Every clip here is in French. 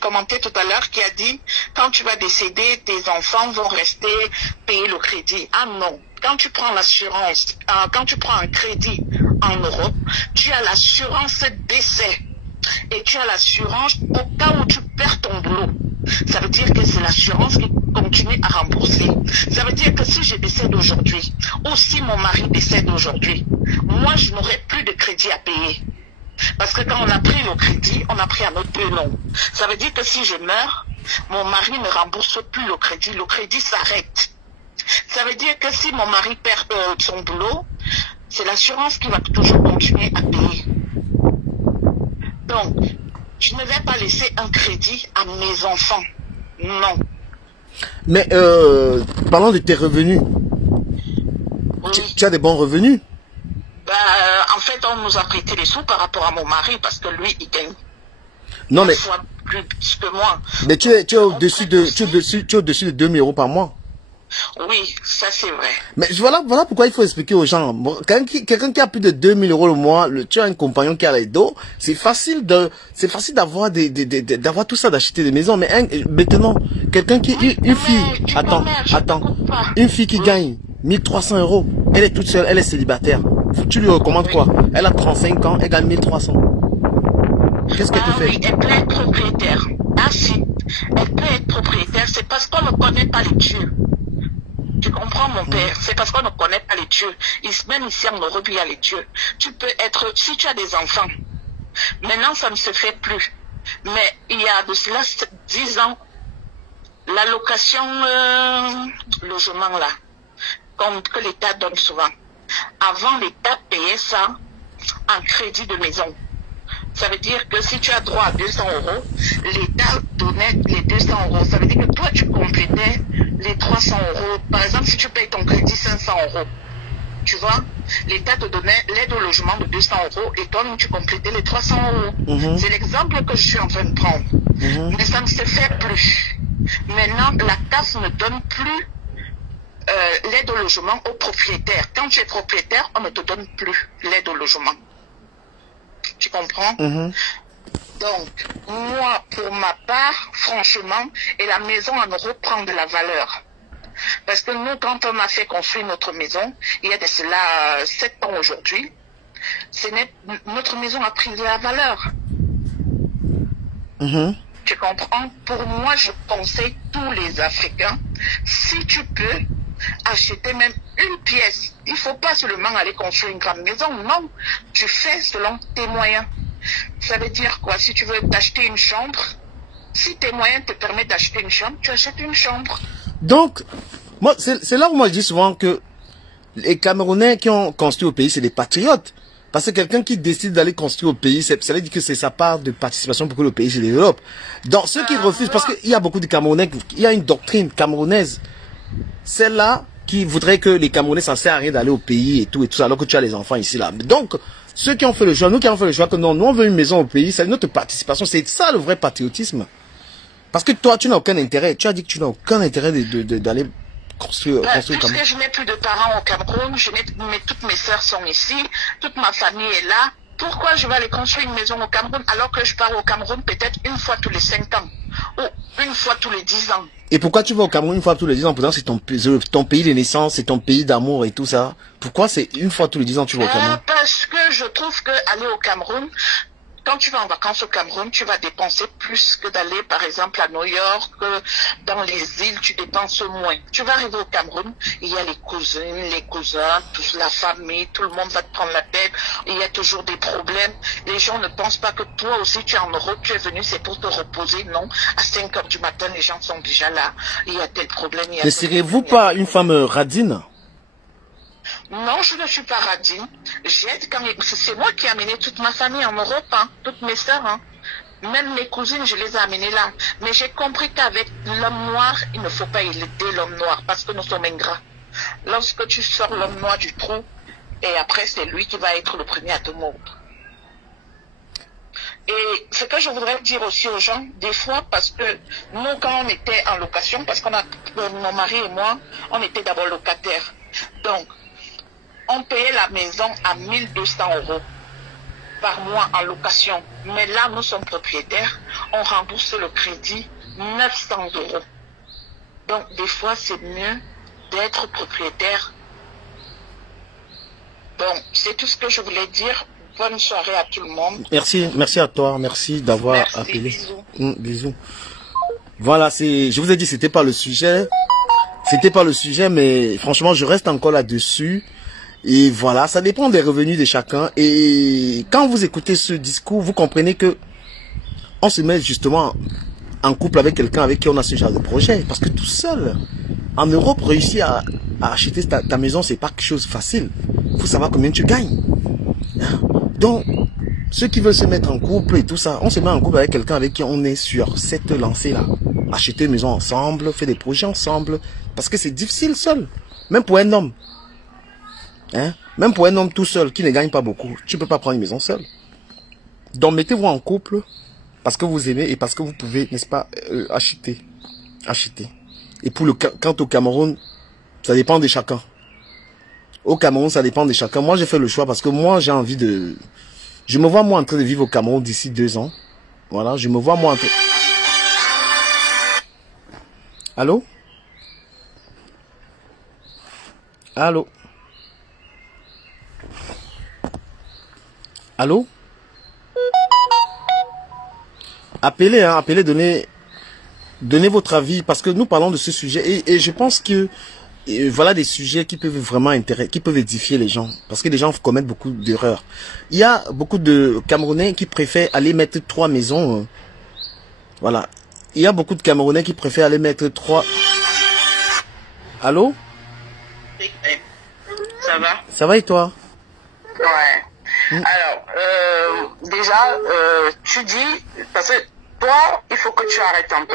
commenté tout à l'heure qui a dit, quand tu vas décéder, tes enfants vont rester payer le crédit. Ah non. Quand tu prends l'assurance, quand tu prends un crédit en Europe, tu as l'assurance décès. Et tu as l'assurance au cas où tu perds ton boulot. Ça veut dire que c'est l'assurance qui continue à rembourser. Ça veut dire que si je décède aujourd'hui, ou si mon mari décède aujourd'hui, moi je n'aurai plus de crédit à payer. Parce que quand on a pris le crédit, on a pris un autre peu long. Ça veut dire que si je meurs, mon mari ne rembourse plus le crédit s'arrête. Ça veut dire que si mon mari perd son boulot, c'est l'assurance qui va toujours continuer à payer. Donc, je ne vais pas laisser un crédit à mes enfants. Non. Mais parlons de tes revenus. Oui. Tu as des bons revenus? En fait, on nous a prêté les sous par rapport à mon mari parce que lui, il gagne. Non, mais fois plus que moi. Mais tu es au-dessus de 2 000 € par mois. Oui, ça c'est vrai. Mais voilà pourquoi il faut expliquer aux gens. Quelqu'un qui a plus de 2 000 € le mois, tu as un compagnon qui a les dos, c'est facile d'avoir d'avoir tout ça, d'acheter des maisons. Mais maintenant, quelqu'un qui une fille, une fille qui gagne 1 300 €, elle est toute seule, elle est célibataire. Tu lui recommandes quoi? Elle a 35 ans, elle gagne 1 300. Qu'est-ce qu'elle te fait? Oui, elle peut être propriétaire. Ah si, elle peut être propriétaire, c'est parce qu'on ne connaît pas les dieux. Tu comprends, mon père? C'est parce qu'on ne connaît pas les dieux. Même ici en Europe, il y a les dieux. Tu peux être, si tu as des enfants, maintenant ça ne se fait plus. Mais il y a de cela 10 ans, l'allocation logement là, que l'État donne souvent. Avant, l'État payait ça en crédit de maison. Ça veut dire que si tu as droit à 200 €, l'État donnait les 200 €. Ça veut dire que toi, tu complétais les 300 €. Par exemple, si tu payes ton crédit 500 €, tu vois, l'État te donnait l'aide au logement de 200 € et toi, tu complétais les 300 €. C'est l'exemple que je suis en train de prendre. Mais ça ne se fait plus. Maintenant, la CAF ne donne plus l'aide au logement aux propriétaires. Quand tu es propriétaire, on ne te donne plus l'aide au logement. Tu comprends? Donc, moi, pour ma part, franchement, et la maison en Europe prend de la valeur. Parce que nous, quand on a fait construire notre maison, il y a de cela 7 ans aujourd'hui, notre maison a pris de la valeur. Tu comprends? Pour moi, je conseille tous les Africains, si tu peux, acheter même une pièce. Il ne faut pas seulement aller construire une grande maison. Non, tu fais selon tes moyens. Ça veut dire quoi? Si tu veux t'acheter une chambre, si tes moyens te permettent d'acheter une chambre, tu achètes une chambre. Donc, moi, c'est là où moi je dis souvent que les Camerounais qui ont construit au pays, c'est des patriotes. Parce que quelqu'un qui décide d'aller construire au pays, ça veut dire que c'est sa part de participation pour que le pays se développe. Donc, ceux qui refusent, parce qu'il y a beaucoup de Camerounais, il y a une doctrine camerounaise, celle-là qui voudrait que les Camerounais s'en servent à rien d'aller au pays et tout ça, alors que tu as les enfants ici là. Donc, ceux qui ont fait le choix, nous qui avons fait le choix que non, nous on veut une maison au pays, c'est notre participation, c'est ça le vrai patriotisme. Parce que toi, tu n'as aucun intérêt, tu as dit que tu n'as aucun intérêt d'aller construire Puisque je n'ai plus de parents au Cameroun, toutes mes sœurs sont ici, toute ma famille est là. Pourquoi je vais aller construire une maison au Cameroun alors que je pars au Cameroun peut-être une fois tous les 5 ans ou une fois tous les 10 ans? Et pourquoi tu vas au Cameroun une fois tous les 10 ans? Pourtant, c'est ton pays de naissance, c'est ton pays d'amour et tout ça. Pourquoi c'est une fois tous les 10 ans que tu vas au Cameroun? Parce que je trouve que aller au Cameroun, quand tu vas en vacances au Cameroun, tu vas dépenser plus que d'aller, par exemple, à New York, dans les îles, tu dépenses moins. Tu vas arriver au Cameroun, il y a les cousines, les cousins, toute la famille, tout le monde va te prendre la tête, il y a toujours des problèmes. Les gens ne pensent pas que toi aussi, tu es en Europe, tu es venu, c'est pour te reposer. Non, à 5 h du matin, les gens sont déjà là. Il y a tel problème. Ne serez-vous pas une femme radine? Non, je ne suis pas radine. C'est moi qui ai amené toute ma famille en Europe, hein, toutes mes sœurs. Hein. Même mes cousines, je les ai amenées là. Mais j'ai compris qu'avec l'homme noir, il ne faut pas aider l'homme noir parce que nous sommes ingrats. Lorsque tu sors l'homme noir du trou, et après c'est lui qui va être le premier à te mordre. Et ce que je voudrais dire aussi aux gens, des fois, parce que nous, quand on était en location, parce qu'on a, mon mari et moi, on était d'abord locataires. Donc, on payait la maison à 1 200 €. par mois en location. Mais là, nous sommes propriétaires, on rembourse le crédit 900 €. Donc, des fois, c'est mieux d'être propriétaire. Donc, c'est tout ce que je voulais dire. Bonne soirée à tout le monde. Merci à toi, merci d'avoir appelé. Bisous. Bisous. Voilà, je vous ai dit, c'était pas le sujet, mais franchement, je reste encore là-dessus. Et voilà, ça dépend des revenus de chacun. Et quand vous écoutez ce discours, vous comprenez que on se met justement en couple avec quelqu'un avec qui on a ce genre de projet. Parce que tout seul, en Europe, réussir à acheter ta maison, c'est pas quelque chose de facile. Il faut savoir combien tu gagnes. Donc, ceux qui veulent se mettre en couple et tout ça, on se met en couple avec quelqu'un avec qui on est sur cette lancée-là. Acheter une maison ensemble, faire des projets ensemble. Parce que c'est difficile seul. Même pour un homme. Même pour un homme tout seul qui ne gagne pas beaucoup, tu ne peux pas prendre une maison seule. Donc, mettez-vous en couple parce que vous aimez et parce que vous pouvez, n'est-ce pas, acheter. Et quant au Cameroun, ça dépend de chacun. Au Cameroun, ça dépend de chacun. Moi, j'ai fait le choix parce que moi, j'ai envie de... Je me vois, moi, en train de vivre au Cameroun d'ici 2 ans. Voilà, je me vois, moi, en train... Allô? Allô? Allô? Appelez, appelez, donnez votre avis parce que nous parlons de ce sujet et je pense que voilà des sujets qui peuvent vraiment qui peuvent édifier les gens parce que les gens commettent beaucoup d'erreurs. Il y a beaucoup de Camerounais qui préfèrent aller mettre 3 maisons. Voilà. Il y a beaucoup de Camerounais qui préfèrent aller mettre 3... Allô? Ça va? Ça va et toi? Ouais. Alors, déjà, tu dis, parce que toi, il faut que tu arrêtes un peu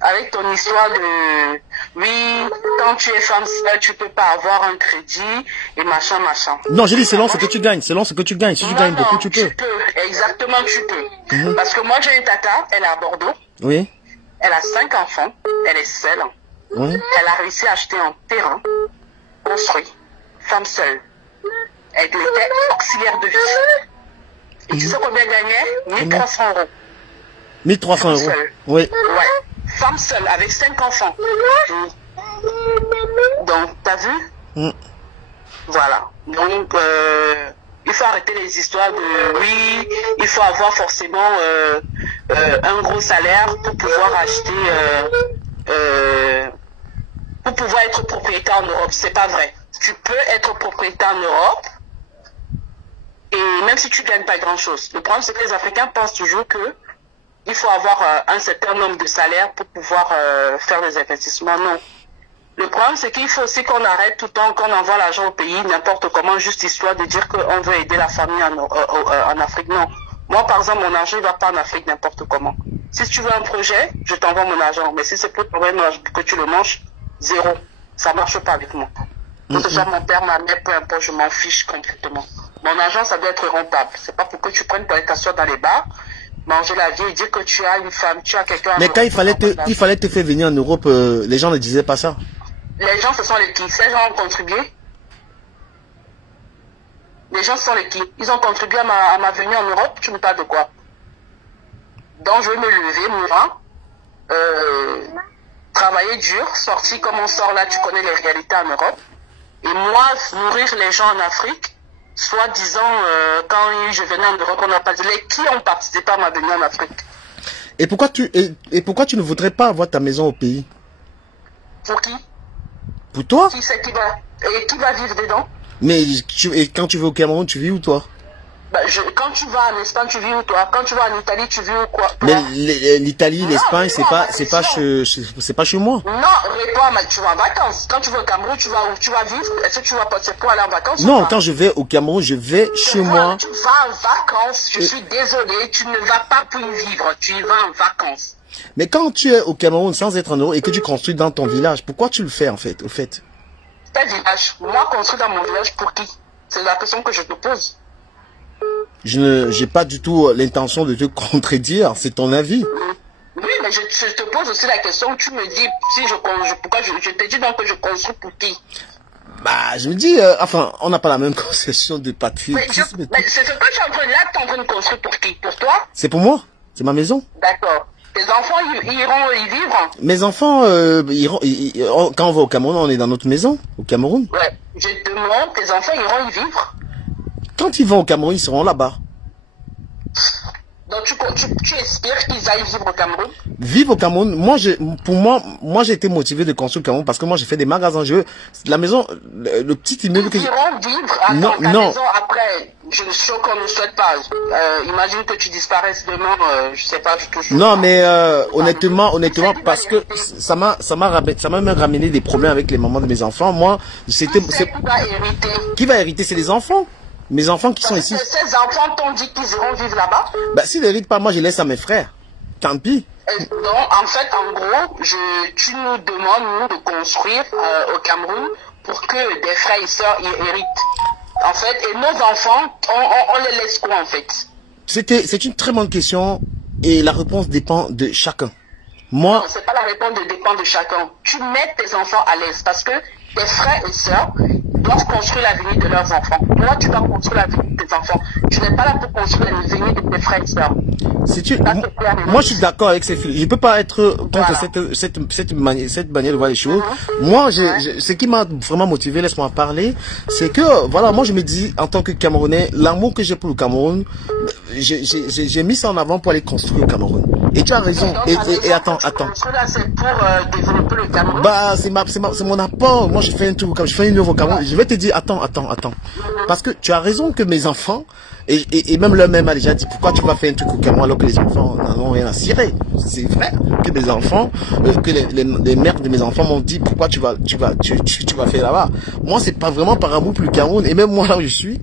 avec ton histoire de, oui, quand tu es femme seule, tu peux pas avoir un crédit et machin. Non, je dis selon ce que tu gagnes, Si tu gagnes beaucoup, tu peux. Tu peux, exactement, tu peux. Parce que moi, j'ai une tata, elle est à Bordeaux. Oui. Elle a 5 enfants, elle est seule. Oui. Elle a réussi à acheter un terrain construit, femme seule. Elle était auxiliaire de vie. Et tu sais combien elle gagnait? 1300 €. 1300 €. Oui. Ouais. Femme seule avec 5 enfants. Donc, t'as vu? Voilà. Donc, il faut arrêter les histoires de oui, il faut avoir forcément un gros salaire pour pouvoir acheter, pour pouvoir être propriétaire en Europe. C'est pas vrai. Tu peux être propriétaire en Europe et même si tu gagnes pas grand chose. Le problème c'est que les Africains pensent toujours que il faut avoir un certain nombre de salaires pour pouvoir faire des investissements. Non. Le problème c'est qu'il faut aussi qu'on arrête tout le temps qu'on envoie l'argent au pays n'importe comment juste histoire de dire qu'on veut aider la famille en Afrique. Non. Moi par exemple mon argent il va pas en Afrique n'importe comment. Si tu veux un projet, je t'envoie mon argent. Mais si c'est pour que tu le manges, 0. Ça marche pas avec moi. Que ce soit mon père, ma mère, peu importe, je m'en fiche complètement. Mon argent, ça doit être rentable. C'est pas pour que tu prennes pour aller t'asseoir dans les bars, manger la vie et dire que tu as une femme, tu as quelqu'un... Mais quand il fallait te faire venir en Europe, les gens ne disaient pas ça. Les gens, ce sont les qui? Ces gens ont contribué. Les gens, ce sont les qui? Ils ont contribué à ma venue en Europe. Tu me parles de quoi? Donc, je vais me lever, moi, travailler dur, sortir comme on sort là, tu connais les réalités en Europe. Et moi, nourrir les gens en Afrique, soi-disant, quand je venais en Europe, on n'a pas dit les qui ont participé à ma venue en Afrique. Et pourquoi tu ne voudrais pas avoir ta maison au pays? Pour qui? Pour toi? Qui c'est qui va vivre dedans? Mais quand tu vas au Cameroun, tu vis où toi? Bah, quand tu vas en Espagne, tu vis où toi? Quand tu vas en Italie, tu vis où quoi? Mais l'Italie, l'Espagne, c'est pas chez moi. Non, réponds, tu vas en vacances. Quand tu vas au Cameroun, tu vas vivre. Est-ce que tu vas passer pour aller en vacances? Non, quand je vais au Cameroun, je vais chez moi. Tu vas en vacances. Je suis désolé, tu ne vas pas pour y vivre. Tu y vas en vacances. Mais quand tu es au Cameroun sans être en Europe et que tu construis dans ton village, pourquoi tu le fais en fait, au fait? Quel village? Moi, construire dans mon village pour qui? C'est la question que je te pose. Je n'ai pas du tout l'intention de te contredire, c'est ton avis. Oui, mais je te pose aussi la question, tu me dis, pourquoi je te dis donc que je construis pour qui? Bah, je me dis, enfin, on n'a pas la même conception de patriotisme. Mais c'est ce que tu es en train, là, tu es en train de construire pour qui? Pour toi? C'est pour moi. C'est ma maison. D'accord. Tes enfants, ils iront y vivre? Mes enfants, quand on va au Cameroun, on est dans notre maison, au Cameroun. Ouais. Je te demande, tes enfants iront y vivre? Quand ils vont au Cameroun, ils seront là-bas. Donc tu espères qu'ils aillent vivre au Cameroun? Vivre au Cameroun, pour moi, j'ai été motivé de construire le Cameroun parce que moi, j'ai fait des magasins. La maison, le petit immeuble que ils iront vivre dans ta maison après. Je suis sûr qu'on ne souhaite pas. Imagine que tu disparaisses demain, je sais pas du tout. Non, mais honnêtement, parce que ça m'a même ramené des problèmes avec les mamans de mes enfants. Moi, c'était... Qui va hériter? Qui va hériter? C'est les enfants. Mes enfants qui sont ici. Ces enfants t'ont dit qu'ils iront vivre là-bas? Bah, s'ils n'héritent pas, moi, je laisse à mes frères. Tant pis. Donc, en fait, en gros, tu nous demandes, nous, de construire au Cameroun pour que des frères et sœurs y héritent. En fait, et nos enfants, on les laisse quoi, en fait? C'est une très bonne question et la réponse dépend de chacun. Moi... Non, c'est pas la réponse dépend de chacun. Tu mets tes enfants à l'aise parce que tes frères et sœurs doivent construire l'avenir de leurs enfants. Toi, tu dois construire l'avenir de tes enfants. Tu n'es pas là pour construire l'avenir de tes frères et sœurs. Moi, je suis d'accord avec ces filles. Je peux pas être contre cette manière de voir les choses. Moi, ce qui m'a vraiment motivé, laisse-moi parler, c'est que, voilà, moi, je me dis, en tant que Camerounais, l'amour que j'ai pour le Cameroun, j'ai mis ça en avant pour aller construire le Cameroun. Et tu as raison. Et attends. C'est pour développer le Cameroun. Bah, c'est mon apport. Moi, je fais un tour, je fais une œuvre au Cameroun. Je vais te dire, attends. Parce que tu as raison que mes enfants, et même leur-même a déjà dit, pourquoi tu vas faire un truc au Cameroun alors que les enfants n'en ont rien à cirer? C'est vrai que mes enfants, que les mères de mes enfants m'ont dit, pourquoi tu vas faire là-bas? Moi, c'est pas vraiment par amour pour le Cameroun. Et même moi, là où je suis,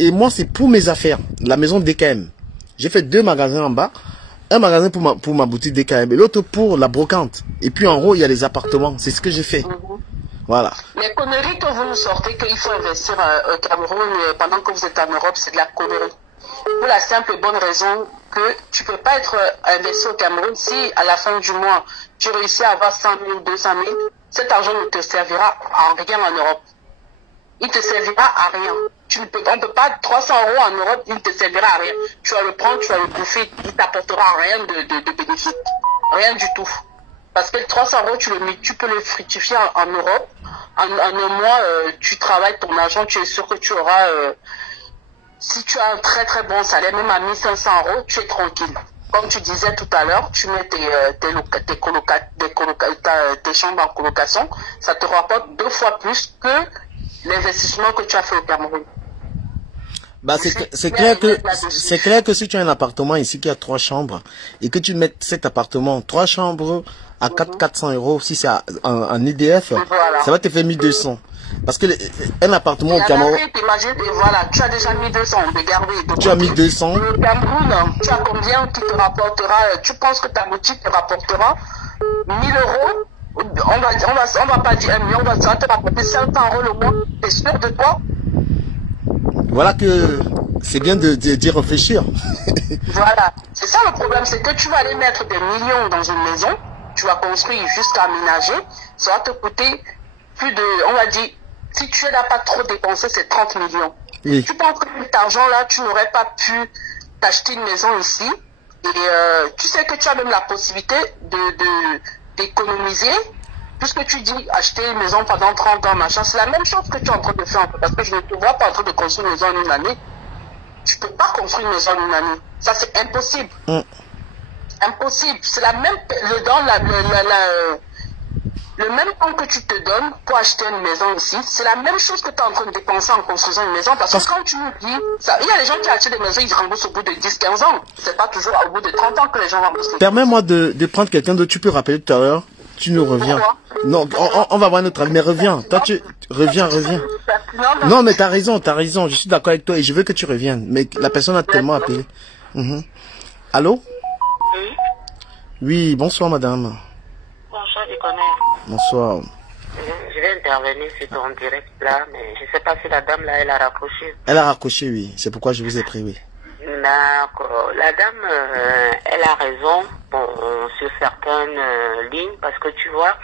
et moi, c'est pour mes affaires. La maison DKM. J'ai fait 2 magasins en bas. Un magasin pour ma boutique DKM et l'autre pour la brocante. Et puis en haut, il y a les appartements. C'est ce que j'ai fait. Voilà. Les conneries que vous nous sortez qu'il faut investir au Cameroun pendant que vous êtes en Europe, c'est de la connerie. Pour la simple et bonne raison que tu peux pas être investi au Cameroun si à la fin du mois, tu réussis à avoir 100 000, 200 000, cet argent ne te servira à rien en Europe. Il te servira à rien. On ne peut pas, 300 € en Europe, il ne te servira à rien. Tu vas le prendre, tu vas le bouffer, il t'apportera rien de bénéfice. Rien du tout. Parce que 300 €, tu peux le fructifier en Europe. En un mois, tu travailles ton argent, tu es sûr que tu auras, si tu as un très très bon salaire, même à 1500 €, tu es tranquille. Comme tu disais tout à l'heure, tu mets tes chambres en colocation, ça te rapporte 2 fois plus que l'investissement que tu as fait au Cameroun. Bah, c'est clair que si tu as un appartement ici qui a 3 chambres et que tu mets cet appartement, 3 chambres à 400 €, si c'est en IDF, voilà, ça va te faire 1200. Parce que un appartement au Cameroun. Voilà, tu as déjà 1200, regardez. Tu as 1200. Le Cameroun, tu as combien qui te rapportera, tu penses que ta boutique te rapportera 1000 €? On va pas dire 1 million, ça va te rapporter 500 € le mois. T'es sûr de toi? Voilà que c'est bien d'y réfléchir. Voilà. C'est ça le problème, c'est que tu vas aller mettre des millions dans une maison, tu vas construire jusqu'à aménager, ça va te coûter plus de, on va dire, si tu n'as pas trop dépensé, c'est 30 millions. Oui. Tu penses que cet argent-là, tu n'aurais pas pu t'acheter une maison ici, et tu sais que tu as même la possibilité d'économiser. Puisque tu dis acheter une maison pendant 30 ans, machin, c'est la même chose que tu es en train de faire. Parce que je ne te vois pas en train de construire une maison en une année. Tu ne peux pas construire une maison en une année. Ça, c'est impossible. Impossible. C'est la même, le même temps que tu te donnes pour acheter une maison ici, c'est la même chose que tu es en train de dépenser en construisant une maison. Parce que quand tu nous dis, il y a des gens qui achètent des maisons, ils remboursent au bout de 10-15 ans. C'est pas toujours au bout de 30 ans que les gens remboursent. Permets-moi de prendre quelqu'un d'autre. Tu peux rappeler tout à l'heure. Tu nous reviens. Non, on va voir notre avis, mais reviens. Toi, reviens. Non, mais t'as raison. Je suis d'accord avec toi et je veux que tu reviennes. Mais la personne a tellement appelé. Allô? Oui. Oui, bonsoir, madame. Bonsoir, je connais. Bonsoir. Je vais intervenir sur ton direct là, mais je sais pas si la dame là, elle a raccroché. Elle a raccroché, oui. C'est pourquoi je vous ai pris, oui. D'accord. La dame, elle a raison sur certaines lignes, parce que tu vois,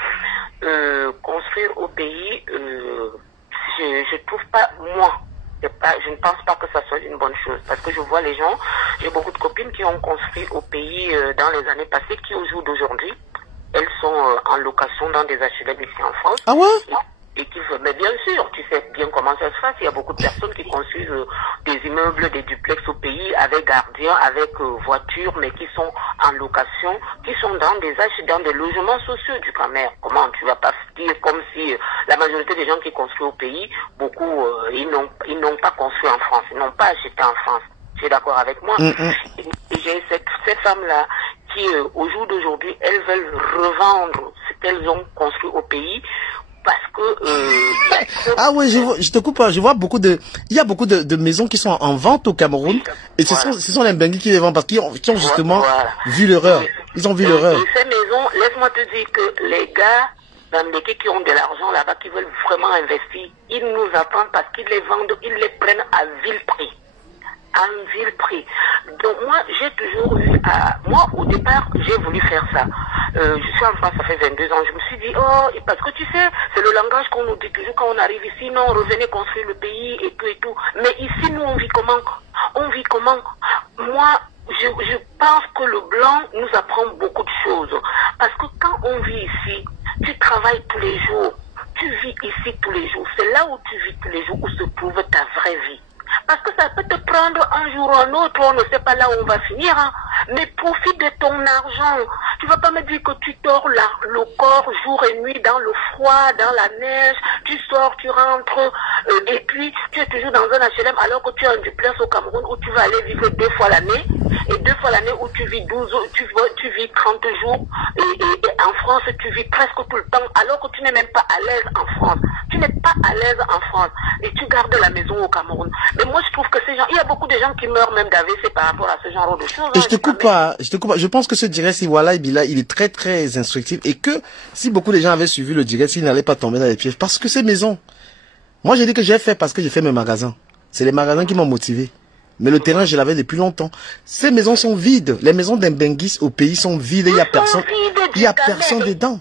construire au pays, je trouve pas, moi, je ne pense pas que ça soit une bonne chose. Parce que je vois les gens, j'ai beaucoup de copines qui ont construit au pays dans les années passées, qui au jour d'aujourd'hui, elles sont en location dans des HLM ici en France. Ah ouais? Et qui, mais bien sûr, tu sais bien comment ça se passe. Il y a beaucoup de personnes qui construisent des immeubles, des duplex au pays avec gardien, avec voiture, mais qui sont en location, qui sont dans des logements sociaux du Cameroun. Comment tu vas pas dire comme si la majorité des gens qui construisent au pays, beaucoup, ils n'ont pas construit en France, ils n'ont pas acheté en France. Tu es d'accord avec moi? Et j'ai ces femmes-là qui, au jour d'aujourd'hui, elles veulent revendre ce qu'elles ont construit au pays. Parce que ah ouais, je te coupe, je vois il y a beaucoup de maisons qui sont en vente au Cameroun et ce sont les Mbenguis qui les vendent parce qu'ils ont justement vu l'erreur. Ils ont vu l'erreur. Et ces maisons, laisse-moi te dire que les gars Mbenguis qui ont de l'argent là-bas, qui veulent vraiment investir, ils nous attendent parce qu'ils les vendent, ils les prennent à vil prix. Un vil prix. Donc moi, j'ai toujours eu moi, au départ, j'ai voulu faire ça. Je suis en France, ça fait 22 ans. Je me suis dit, oh, parce que tu sais, c'est le langage qu'on nous dit toujours quand on arrive ici. Non, revenez construire le pays et tout et tout. Mais ici, nous, on vit comment? On vit comment? Moi, je pense que le blanc nous apprend beaucoup de choses. Parce que quand on vit ici, tu travailles tous les jours. Tu vis ici tous les jours. C'est là où tu vis tous les jours où se trouve ta vraie vie. Parce que ça peut te prendre un jour ou un autre, on ne sait pas là où on va finir, hein. Mais profite de ton argent. Tu vas pas me dire que tu tords le corps jour et nuit dans le froid, dans la neige, tu sors, tu rentres, et puis tu es toujours dans un HLM alors que tu as un duplex au Cameroun où tu vas aller vivre 2 fois l'année, et 2 fois l'année où tu vis 12, tu vis 30 jours, et en France tu vis presque tout le temps alors que tu n'es même pas à l'aise en France. Tu n'es pas à l'aise en France et tu gardes la maison au Cameroun. Mais moi je trouve que ces gens, il y a beaucoup de gens qui meurent même d'AVC par rapport à ce genre de choses. Et je te coupe pas. Je pense que ce direct Iwala Ibila, il est très très instructif et que si beaucoup de gens avaient suivi le direct, ils n'allaient pas tomber dans les pièges parce que ces maisons. Moi j'ai dit que j'ai fait parce que j'ai fait mes magasins. C'est les magasins qui m'ont motivé. Mais le terrain, je l'avais depuis longtemps. Ces maisons sont vides. Les maisons d'un Mbenguis au pays sont vides. Il y a personne. Il y a personne dedans.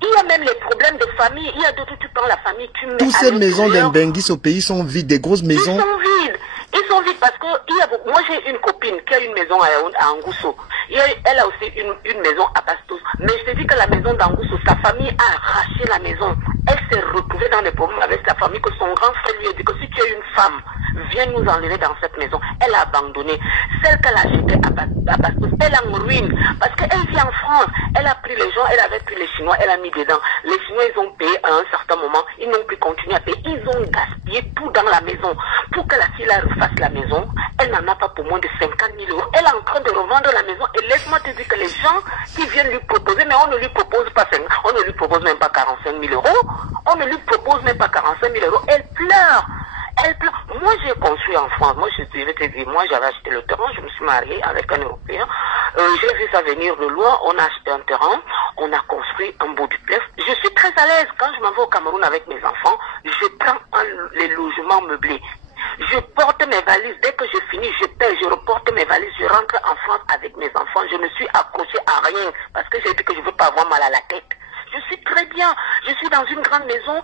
Il y a même les problèmes de famille. Il y a d'autres, tu prends la famille, tu mets. Toutes ces maisons d'un Mbenguis au pays sont vides. Des grosses maisons. Ils sont vides. Ils sont vides parce que moi j'ai une copine qui a une maison à Angousso. Elle a aussi une maison à Bastos. Mais je te dis que la maison d'Angousso, sa famille a arraché la maison. Elle s'est retrouvée dans des problèmes avec sa famille, que son grand frère lui a dit que si tu es une femme, viens nous enlever dans cette maison. Elle a abandonné. Celle qu'elle a achetée à Bastos, elle est en ruine. Parce qu'elle vit en France. Elle a pris les gens, elle avait pris les Chinois, elle a mis dedans. Les Chinois, ils ont payé à un certain moment. Ils n'ont plus continué à payer. Ils ont gaspillé tout dans la maison. Pour que la fille la refasse la maison, elle n'en a pas pour moins de 50 000 €. Elle est en train de revendre la maison. Et laisse-moi te dire que les gens qui viennent lui proposer, mais on ne lui propose pas 5, on ne lui propose même pas 45 000 €. On ne lui propose même pas 45 000 €. Elle pleure. Elle pleure. Moi, j'ai construit en France. Moi, je vais te dire, moi, j'avais acheté le terrain. Je me suis mariée avec un Européen. J'ai vu ça venir de loin. On a acheté un terrain. On a construit un beau duplex. Je suis très à l'aise. Quand je m'en vais au Cameroun avec mes enfants, je prends les logements meublés. Je porte mes valises. Dès que je finis, je paie, je reporte mes valises. Je rentre en France avec mes enfants. Je ne suis accrochée à rien parce que j'ai dit que je ne veux pas avoir mal à la tête. Je suis très bien. Je suis dans une grande maison.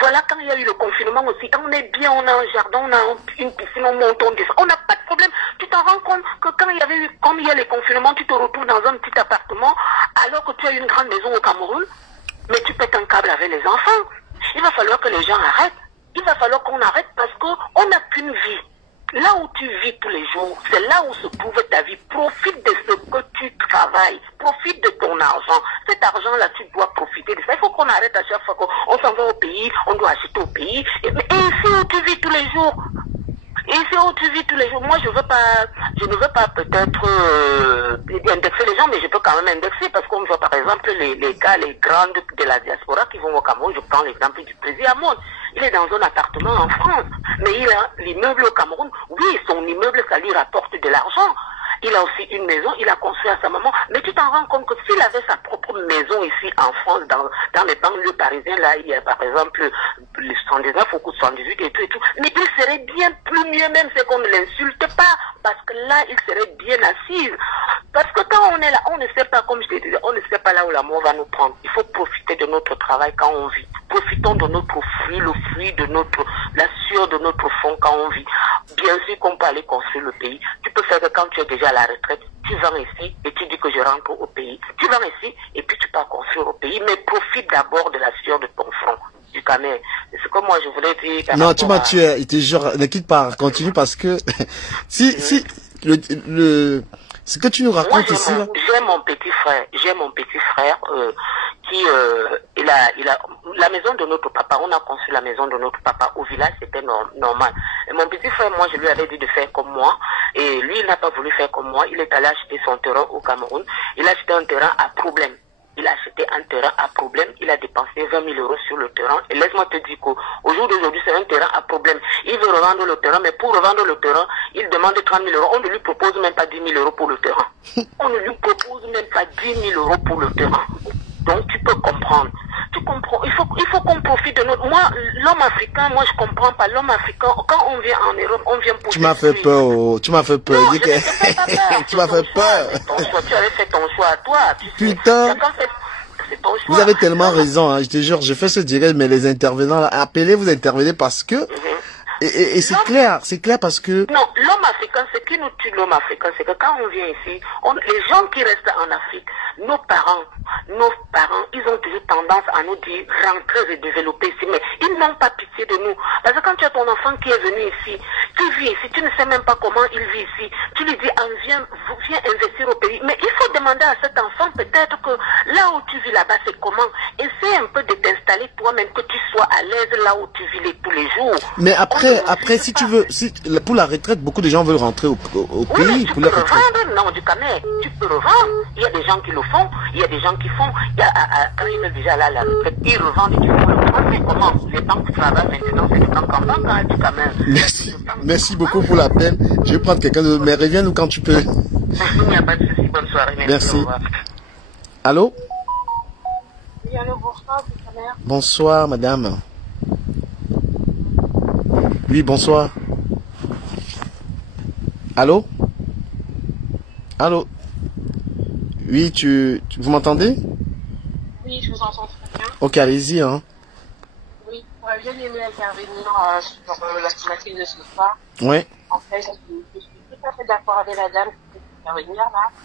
Voilà, quand il y a eu le confinement aussi, on est bien, on a un jardin, on a une piscine, on monte, on descend. On n'a pas de problème. Tu t'en rends compte que quand il y avait eu, comme il y a les confinements, tu te retrouves dans un petit appartement alors que tu as une grande maison au Cameroun, mais tu pètes un câble avec les enfants. Il va falloir que les gens arrêtent. Il va falloir qu'on arrête parce qu'on n'a qu'une vie. Là où tu vis tous les jours, c'est là où se trouve ta vie. Profite de ce que tu travailles. Profite de ton argent. Cet argent-là, tu dois profiter de ça. Il faut qu'on arrête à chaque fois qu'on s'en va au pays, on doit acheter au pays. Et ici où tu vis tous les jours, ici où tu vis tous les jours, moi je ne veux pas peut-être indexer les gens, mais je peux quand même indexer parce qu'on voit par exemple les gars, les grandes de la diaspora qui vont au Cameroun. Je prends l'exemple du président Hamon. Il est dans un appartement en France, mais il a l'immeuble au Cameroun. Oui, son immeuble, ça lui rapporte de l'argent. Il a aussi une maison, il a construit à sa maman. Mais tu t'en rends compte que s'il avait sa propre maison ici en France, dans les banlieues parisiennes, là, il y a par exemple les 79 ou 78 et tout. Mais il serait bien plus mieux, même c'est qu'on ne l'insulte pas, parce que là, il serait bien assis. Parce que quand on est là, on ne sait pas, comme je te disais, on ne sait pas là où la mort va nous prendre. Il faut profiter de notre travail quand on vit. Profitons de notre fruit, le fruit de la sueur de notre fond quand on vit. Bien sûr qu'on peut aller construire le pays. Tu peux faire que quand tu es déjà à la retraite, tu vas ici et tu dis que je rentre au pays. Tu vas ici et puis tu peux construire au pays, mais profite d'abord de la sueur de ton front. Du Cameroun. C'est ce que moi je voulais dire. Non, tu m'as tué. Il te jure, ne quitte pas, continue parce que si ce que tu nous racontes moi, ici là. J'ai mon petit frère qui il a la maison de notre papa. On a construit la maison de notre papa au village, c'était normal. Et mon petit frère, moi je lui avais dit de faire comme moi et lui il n'a pas voulu faire comme moi. Il est allé acheter son terrain au Cameroun. Il a acheté un terrain à problème. Il a acheté un terrain à problème, il a dépensé 20 000 euros sur le terrain. Et laisse-moi te dire qu'au jour d'aujourd'hui, c'est un terrain à problème. Il veut revendre le terrain, mais pour revendre le terrain, il demande 30 000 euros. On ne lui propose même pas 10 000 euros pour le terrain. On ne lui propose même pas 10 000 euros pour le terrain. Donc tu peux comprendre. Tu comprends. Il faut qu'on profite de notre... Moi, l'homme africain, moi je comprends pas. L'homme africain, quand on vient en Europe, on vient pour... Tu m'as fait peur, oh. Tu m'as fait peur. Non, Dis que... tu m'as fait peur. Tu avais fait ton choix à toi. Putain. Vous avez tellement raison, hein. Je te jure, je fais ce direct, mais les intervenants, là, appelez, vous intervenez parce que... Et c'est clair parce que... Non, l'homme africain, ce qui nous tue l'homme africain, c'est que quand on vient ici, les gens qui restent en Afrique, nos parents, ils ont toujours tendance à nous dire rentrer et développer ici, mais ils n'ont pas pitié de nous. Parce que quand tu as ton enfant qui est venu ici, qui vit ici, tu ne sais même pas comment il vit ici, tu lui dis, viens investir au pays. Mais il faut demander à cet enfant peut-être que là où tu vis là-bas, c'est comment. Essaie un peu de t'installer toi-même, que tu sois à l'aise là où tu vis tous les jours. Mais après, si tu veux, pour la retraite, beaucoup de gens veulent rentrer au pays pour la retraite. Non, du Cameroun, tu peux revendre. Il y a des gens qui le font, il y a des gens qui font. Quand ils veulent déjà là à la retraite, ils revendent et tu peux le prendre. Mais comment? Les banques travaillent maintenant, c'est les banques en banque, hein, du Cameroun. Merci beaucoup pour l'appel. Je vais prendre quelqu'un de... Mais reviens-nous quand tu peux. Il n'y a pas de souci. Bonne soirée. Merci. Allô? Oui, allô, bonsoir, c'est ta mère. Bonsoir, madame. Oui, bonsoir. Allô? Allô? Oui, vous m'entendez? Oui, je vous entends très bien. Ok, allez-y, hein. Oui, j'aurais bien aimé intervenir sur la thématique de ce soir. Oui. En fait, je suis tout à fait d'accord avec la dame qui peut intervenir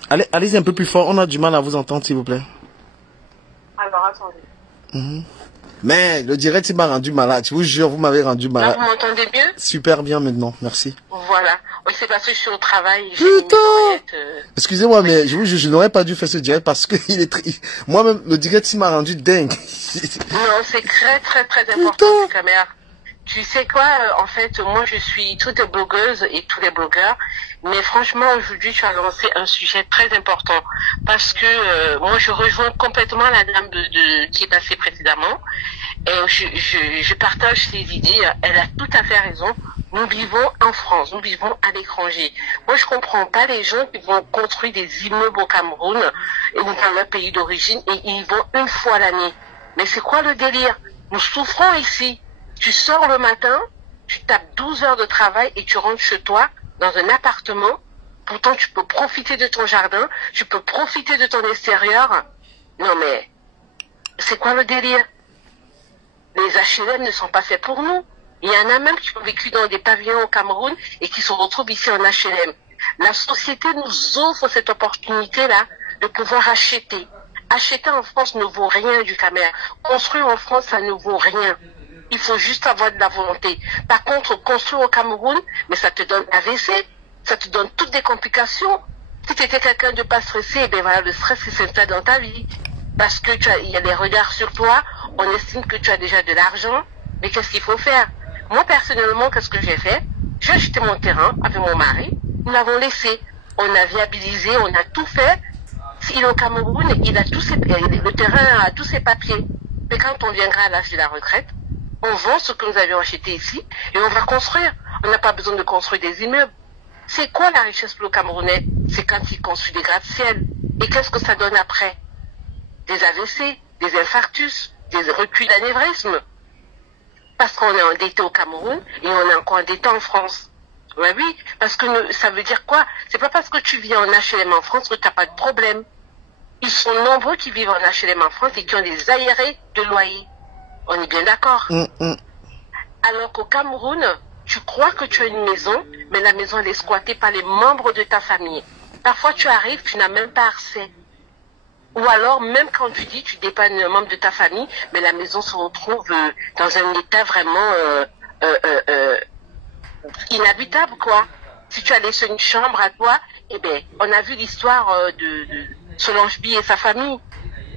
là. Allez-y un peu plus fort, on a du mal à vous entendre, s'il vous plaît. Alors, attendez. Mais le direct, il m'a rendu malade. Je vous jure, vous m'avez rendu malade. Là, vous m'entendez mieux? Super bien maintenant, merci. Voilà. Oui, c'est parce que je suis au travail. Putain! Excusez-moi, mais je vous jure, je n'aurais pas dû faire ce direct parce que il est très... Moi-même, le direct, il m'a rendu dingue. Non, c'est très, très, très important, la caméra. Tu sais quoi, en fait, moi je suis toutes les blogueuses et tous les blogueurs, mais franchement aujourd'hui tu as lancé un sujet très important parce que moi je rejoins complètement la dame qui est passée précédemment et je partage ses idées, elle a tout à fait raison. Nous vivons en France, nous vivons à l'étranger. Moi je comprends pas les gens qui vont construire des immeubles au Cameroun ou dans leur pays d'origine et ils vont une fois l'année. Mais c'est quoi le délire? Nous souffrons ici. Tu sors le matin, tu tapes 12 heures de travail et tu rentres chez toi dans un appartement. Pourtant, tu peux profiter de ton jardin, tu peux profiter de ton extérieur. Non mais, c'est quoi le délire? Les HLM ne sont pas faits pour nous. Il y en a même qui ont vécu dans des pavillons au Cameroun et qui se retrouvent ici en HLM. La société nous offre cette opportunité-là de pouvoir acheter. Acheter en France ne vaut rien du Cameroun. Construire en France, ça ne vaut rien. Il faut juste avoir de la volonté. Par contre, construire au Cameroun, mais ça te donne AVC, ça te donne toutes des complications. Si tu étais quelqu'un de pas stressé, eh bien voilà, le stress s'installe dans ta vie. Parce que il y a des regards sur toi, on estime que tu as déjà de l'argent, mais qu'est-ce qu'il faut faire? Moi, personnellement, qu'est-ce que j'ai fait? J'ai acheté mon terrain avec mon mari, nous l'avons laissé. On a viabilisé, on a tout fait. Il est au Cameroun, le terrain a tous ses papiers. Mais quand on viendra à l'âge de la retraite, on vend ce que nous avions acheté ici et on va construire. On n'a pas besoin de construire des immeubles. C'est quoi la richesse pour le Camerounais? C'est quand il construit des gratte-ciel. Et qu'est-ce que ça donne après? Des AVC, des infarctus, des reculs d'anévrisme. Parce qu'on est endetté au Cameroun et on est encore endetté en France. Ouais, oui, parce que ça veut dire quoi? C'est pas parce que tu vis en HLM en France que tu n'as pas de problème. Ils sont nombreux qui vivent en HLM en France et qui ont des aérés de loyer. On est bien d'accord. Alors qu'au Cameroun, tu crois que tu as une maison, mais la maison elle est squattée par les membres de ta famille. Parfois tu arrives, tu n'as même pas accès. Ou alors, même quand tu dis tu dépannes un membre de ta famille, mais la maison se retrouve dans un état vraiment inhabitable, quoi. Si tu as laissé une chambre à toi, eh bien, on a vu l'histoire de Solange Bi et sa famille.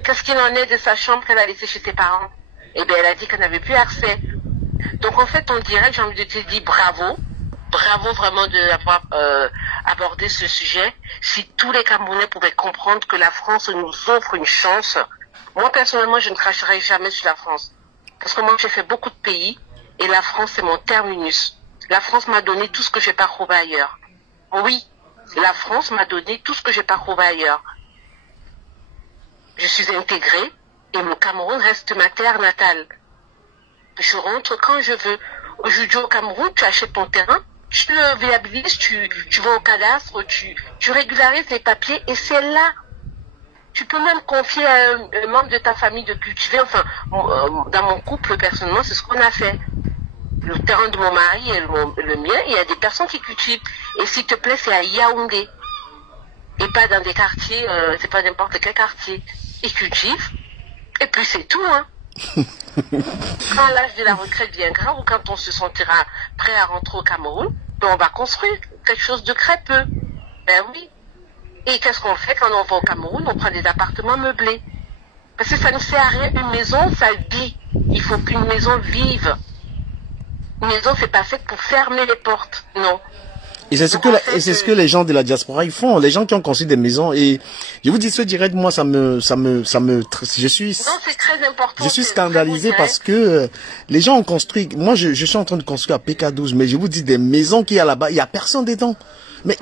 Qu'est-ce qu'il en est de sa chambre qu'elle a laissée chez ses parents? Eh bien, elle a dit qu'elle n'avait plus accès. Donc, en fait, on dirait, j'ai envie de te dire bravo. Bravo vraiment d'avoir abordé ce sujet. Si tous les Camerounais pouvaient comprendre que la France nous offre une chance, moi, personnellement, je ne cracherai jamais sur la France. Parce que moi, j'ai fait beaucoup de pays et la France, c'est mon terminus. La France m'a donné tout ce que je n'ai pas trouvé ailleurs. Oui, la France m'a donné tout ce que je n'ai pas trouvé ailleurs. Je suis intégrée et le Cameroun reste ma terre natale. Je rentre quand je veux. Aujourd'hui au Cameroun, tu achètes ton terrain, tu le viabilises, tu vas au cadastre, tu régularises les papiers et c'est là. Tu peux même confier à un membre de ta famille de cultiver. Enfin, dans mon couple, personnellement, c'est ce qu'on a fait. Le terrain de mon mari et le mien, il y a des personnes qui cultivent. Et s'il te plaît, c'est à Yaoundé. Et pas dans des quartiers, c'est pas n'importe quel quartier. Ils cultivent. Et puis c'est tout, hein. Quand l'âge de la retraite viendra ou quand on se sentira prêt à rentrer au Cameroun, ben on va construire quelque chose de crêpeux. Ben oui. Et qu'est-ce qu'on fait quand on va au Cameroun? On prend des appartements meublés. Parce que ça ne sert à rien. Une maison, ça vit. Il faut qu'une maison vive. Une maison, c'est pas faite pour fermer les portes. Non. Et c'est ce que les gens de la diaspora ils font, les gens qui ont construit des maisons. Et je vous dis ce direct, moi je suis scandalisé parce que les gens ont construit. Moi je suis en train de construire à PK12, mais je vous dis des maisons qu'il y a là-bas, il y a personne dedans. Mais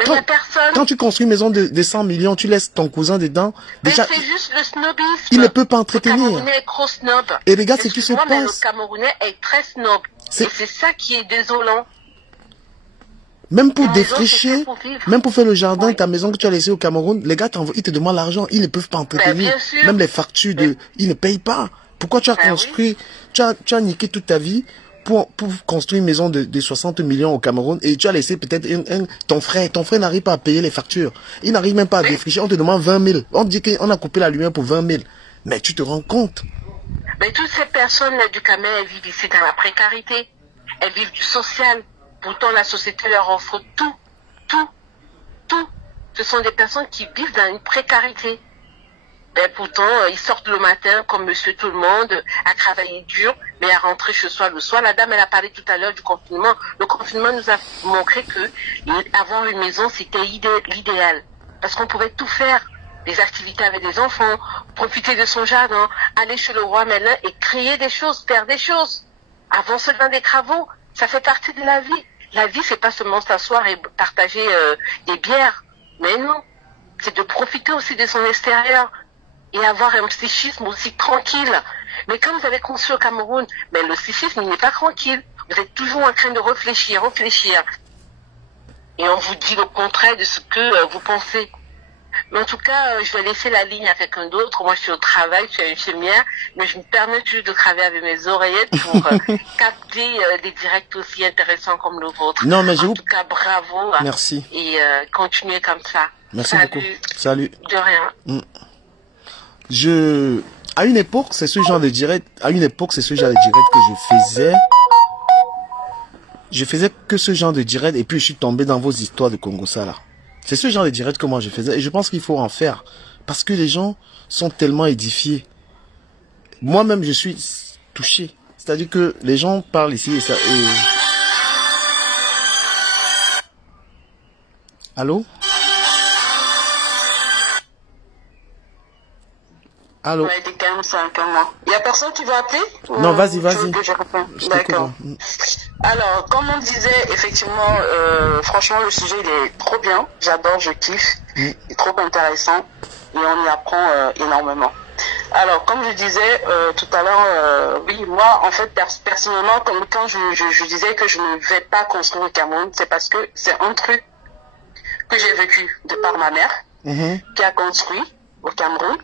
quand tu construis une maison de 100 millions, tu laisses ton cousin dedans. Déjà, c'est juste le snobisme. Il ne peut pas entretenir. Le Camerounais est trop snob. Et regarde ce qui se passe. Le Camerounais est très snob. Et c'est ça qui est désolant. Même pour défricher, même pour faire le jardin de ta maison que tu as laissé au Cameroun, les gars ils te demandent l'argent, ils ne peuvent pas entretenir. Même les factures ils ne payent pas. Pourquoi tu as construit, tu as niqué toute ta vie pour construire une maison de 60 millions au Cameroun et tu as laissé peut-être ton frère n'arrive pas à payer les factures. Il n'arrive même pas à défricher, on te demande 20 000. On te dit qu'on a coupé la lumière pour 20 000. Mais tu te rends compte? Mais toutes ces personnes-là du Cameroun, elles vivent ici dans la précarité. Elles vivent du social. Pourtant, la société leur offre tout. Ce sont des personnes qui vivent dans une précarité. Et pourtant, ils sortent le matin, comme monsieur tout le monde, à travailler dur, mais à rentrer chez soi le soir. La dame, elle a parlé tout à l'heure du confinement. Le confinement nous a montré que avoir une maison, c'était l'idéal. Parce qu'on pouvait tout faire. Des activités avec des enfants, profiter de son jardin, aller chez le roi Merlin et créer des choses, faire des choses. Avancer dans des travaux. Ça fait partie de la vie. La vie, c'est pas seulement s'asseoir et partager des bières. Mais non. C'est de profiter aussi de son extérieur. Et avoir un psychisme aussi tranquille. Mais quand vous avez construit au Cameroun, mais le psychisme, il n'est pas tranquille. Vous êtes toujours en train de réfléchir. Et on vous dit le contraire de ce que vous pensez. Mais en tout cas, je vais laisser la ligne à quelqu'un d'autre. Moi, je suis au travail, je suis infirmière, mais je me permets toujours de travailler avec mes oreillettes pour capter des directs aussi intéressants comme le vôtre. Non, mais en tout cas, bravo. Merci. Et continuez comme ça. Merci beaucoup. Salut. De rien. À une époque, c'est ce genre de direct. À une époque, c'est ce genre de direct que je faisais. Je faisais que ce genre de direct et puis je suis tombé dans vos histoires de Congossa là. C'est ce genre de direct que moi je faisais et je pense qu'il faut en faire parce que les gens sont tellement édifiés. Moi-même je suis touché. C'est-à-dire que les gens parlent ici et ça. Allô? Allô? Ouais, t'es quand même 5 mois. Il y a personne qui va appeler? Non, vas-y. D'accord. Alors, comme on disait, effectivement, franchement, le sujet, il est trop bien. J'adore, je kiffe. Il est trop intéressant. Et on y apprend énormément. Alors, comme je disais tout à l'heure, oui, moi, en fait, personnellement, quand je disais que je ne vais pas construire au Cameroun, c'est parce que c'est un truc que j'ai vécu de par ma mère, qui a construit au Cameroun,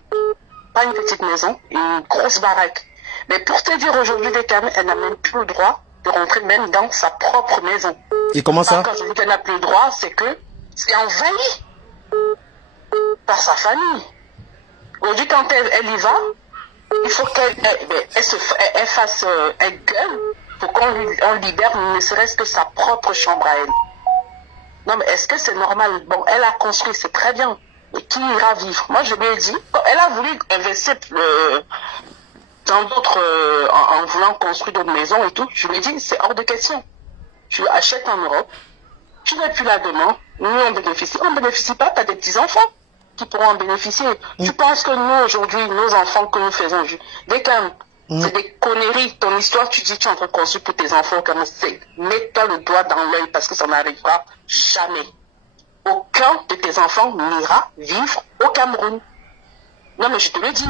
pas une petite maison, une grosse baraque. Mais pour te dire, aujourd'hui, elle n'a même plus le droit de rentrer même dans sa propre maison. Et comment ça? Quand je dis qu'elle n'a plus le droit, c'est que c'est envahi par sa famille. Aujourd'hui, quand elle y va, il faut qu'elle fasse un gueule pour qu'on libère ne serait-ce que sa propre chambre à elle. Non, mais est-ce que c'est normal? Bon, elle a construit, c'est très bien. Et qui ira vivre? Moi, je lui ai dit, elle a voulu investir dans d'autres, en voulant construire d'autres maisons et tout. Je lui ai dit, c'est hors de question. Tu achètes en Europe, tu n'as plus la demande, nous on bénéficie. On ne bénéficie pas, tu as des petits-enfants qui pourront en bénéficier. Tu penses que nous, aujourd'hui, nos enfants que nous faisons, dès qu'un c'est des conneries, ton histoire, tu dis tu es en train de construire pour tes enfants, comme c'est, mets-toi le doigt dans l'œil parce que ça n'arrivera jamais. Aucun de tes enfants n'ira vivre au Cameroun. Non mais je te le dis,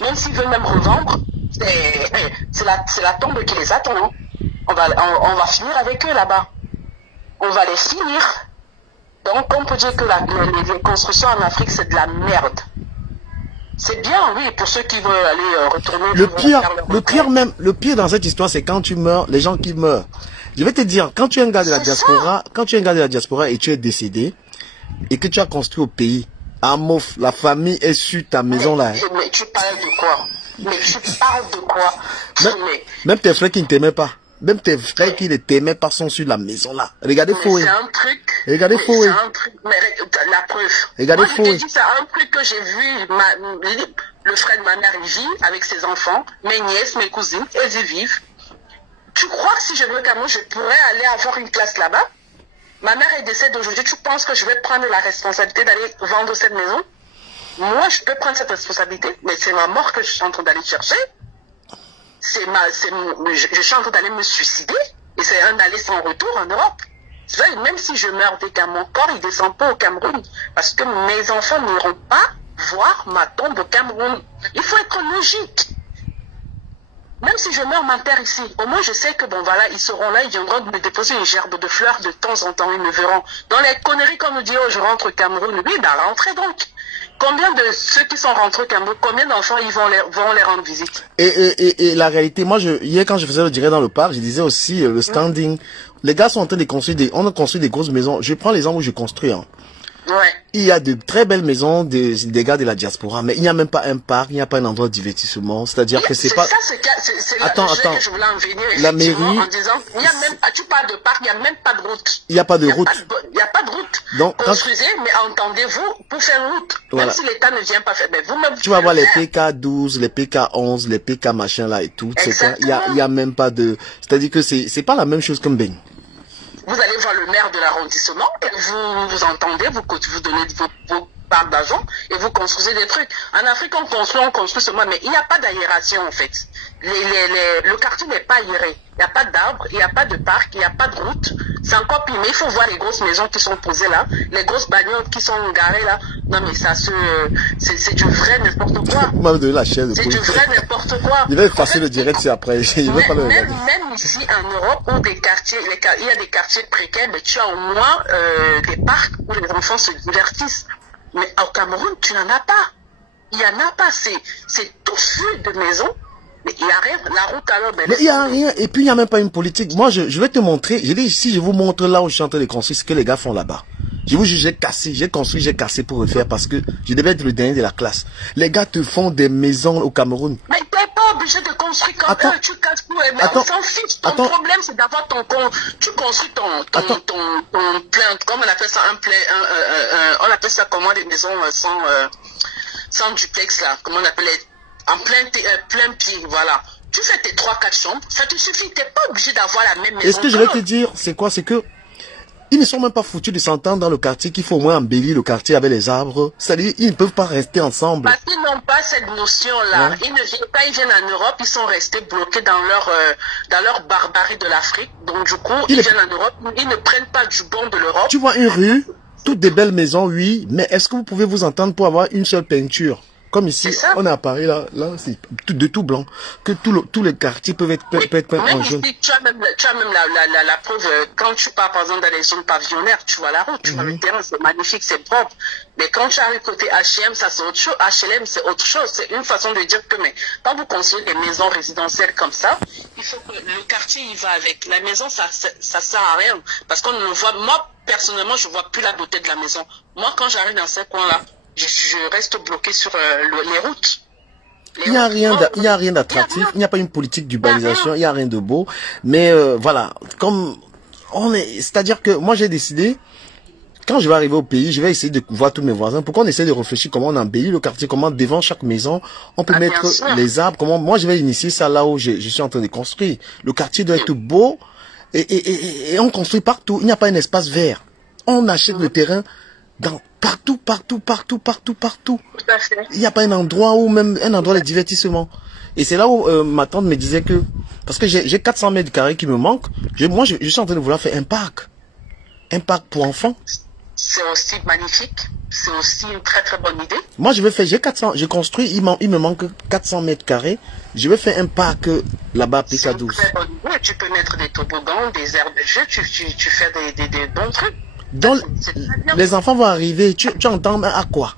même s'ils veulent même revendre, c'est la tombe qui les attend. Hein. On va finir avec eux là-bas. On va les finir. Donc on peut dire que les constructions en Afrique c'est de la merde. C'est bien, oui, pour ceux qui veulent aller retourner. Le pire dans cette histoire, c'est quand tu meurs, les gens qui meurent. Je vais te dire, quand tu es un gars de la diaspora, et tu es décédé, et que tu as construit au pays, à Mof, la famille est sur ta maison là. Mais tu parles de quoi? Mais tu parles de quoi? Même tes frères qui ne t'aimaient pas. Même tes frères qui ne t'aimaient pas sont sur la maison là. Regardez Foué. C'est un truc. Regardez Foué. C'est un truc. Mais la preuve. Regardez Foué. C'est un truc que j'ai vu. Le frère de ma mère, il vit avec ses enfants, mes nièces, mes cousines, elles y vivent. Tu crois que si je veux Cameroun, je pourrais aller avoir une classe là-bas? Ma mère est décédée aujourd'hui. Tu penses que je vais prendre la responsabilité d'aller vendre cette maison? Moi, je peux prendre cette responsabilité, mais c'est ma mort que je suis en train d'aller chercher. Je suis en train d'aller me suicider et c'est un aller sans retour en Europe. Même si je meurs dès qu'à mon corps, il ne descend pas au Cameroun parce que mes enfants n'iront pas voir ma tombe au Cameroun. Il faut être logique. Même si je meurs ma terre ici, au moins je sais que bon voilà, ils seront là, ils viendront me déposer une gerbe de fleurs de temps en temps, ils me verront. Dans les conneries qu'on nous dit, oh je rentre au Cameroun, oui, ben rentrez donc. Combien de ceux qui sont rentrés au Cameroun, combien d'enfants ils vont les rendre visite? Et la réalité, moi, hier quand je faisais le direct dans le parc, je disais aussi le standing. Les gars sont en train de construire on a construit des grosses maisons. Je prends l'exemple où je construis. Hein. Ouais. Il y a de très belles maisons des gars de la diaspora, mais il n'y a même pas un parc, il n'y a pas un endroit de divertissement. C'est-à-dire que c'est pas... Attends. Je voulais en venir la mairie... en disant, il y a même pas, tu parles de parc, il n'y a même pas de route. Il n'y a pas de route. Il n'y a pas de route. Donc, construisez, mais entendez-vous pour faire une route. Voilà. Même si l'État ne vient pas faire, mais vous-même... Tu vas voir les PK 12, les PK 11, les PK machin là et tout. Il y a même pas de... C'est-à-dire que c'est pas la même chose comme Ben. Vous allez voir le maire de l'arrondissement, et vous entendez, vous donnez vos parts d'argent et vous construisez des trucs. En Afrique, on construit seulement, mais il n'y a pas d'aération en fait. Le quartier n'est pas aéré. Il n'y a pas d'arbres, il n'y a pas de parc, il n'y a pas de route. C'est encore pire. Mais il faut voir les grosses maisons qui sont posées là, les grosses bagnoles qui sont garées là. Non mais ça c'est du vrai n'importe quoi. Vous m'avez donné la chaise. C'est du vrai n'importe quoi. Je vais passer le direct c'est après. Même ici en Europe, où il y a des quartiers précaires, mais tu as au moins des parcs où les enfants se divertissent. Mais au Cameroun, tu n'en as pas. Il n'y en a pas. C'est touffu de maisons. Mais il n'y a rien. La route alors... Mais il n'y a rien. Et puis, il n'y a même pas une politique. Moi, je vais te montrer. Je dis, si je vous montre là où je suis en train de construire, ce que les gars font là-bas. Je vous jure, j'ai cassé, j'ai construit, j'ai cassé pour refaire parce que je devais être le dernier de la classe. Les gars te font des maisons au Cameroun. Mais t'es pas obligé de construire comme eux, tu casses tout. Mais on s'en fiche. Ton problème, c'est d'avoir tu construis ton plein, comme on appelle ça on appelle ça comment des maisons sans duplex là, comment on appelle en plein pied, voilà. Tu fais tes 3-4 chambres, ça te suffit, t'es pas obligé d'avoir la même maison. Et ce que je vais te dire, c'est quoi? C'est que ils ne sont même pas foutus de s'entendre dans le quartier, qu'il faut au moins embellir le quartier avec les arbres. C'est-à-dire, ils ne peuvent pas rester ensemble. Parce qu'ils n'ont pas cette notion-là. Hein? Quand ils viennent en Europe, ils sont restés bloqués dans leur barbarie de l'Afrique. Donc du coup, ils viennent en Europe, ils ne prennent pas du bon de l'Europe. Tu vois une rue, toutes des belles maisons, oui, mais est-ce que vous pouvez vous entendre pour avoir une seule peinture? Comme ici, on est à Paris, là c'est de tout blanc. Que tous les quartiers peuvent être peints en jaune. Tu as même la preuve, quand tu pars par exemple dans les zones pavillonnaires, tu vois la route, tu vois le terrain, c'est magnifique, c'est propre. Mais quand tu arrives côté H&M, ça c'est autre chose. HLM, c'est autre chose. C'est une façon de dire que, mais quand vous construisez des maisons résidentielles comme ça, il faut que le quartier y va avec. La maison, ça sert à rien. Parce qu'on ne voit, moi, personnellement, je vois plus la beauté de la maison. Moi, quand j'arrive dans ces coins-là, je reste bloqué sur les routes. Il n'y a rien d'attractif, il n'y a pas une politique d'urbanisation, il n'y a rien de beau. Mais voilà, comme c'est-à-dire que moi j'ai décidé, quand je vais arriver au pays, je vais essayer de voir tous mes voisins pour qu'on essaie de réfléchir comment on embellit le quartier, comment devant chaque maison on peut mettre les arbres, comment moi je vais initier ça là où je suis en train de construire. Le quartier doit être beau et on construit partout, il n'y a pas un espace vert. On achète le terrain dans partout. Tout à fait. Il n'y a pas un endroit où même un endroit de divertissement. Et c'est là où ma tante me disait que parce que j'ai 400 mètres carrés qui me manquent, moi je suis en train de vouloir faire un parc pour enfants. C'est aussi magnifique, c'est aussi une très très bonne idée. Moi je vais faire, j'ai construit, il me manque 400 mètres carrés, je vais faire un parc là-bas à Picadous. C'est une très bonne idée, tu peux mettre des toboggans, des aires de jeu, tu fais des bons trucs. Donc, les enfants vont arriver, tu entends à quoi?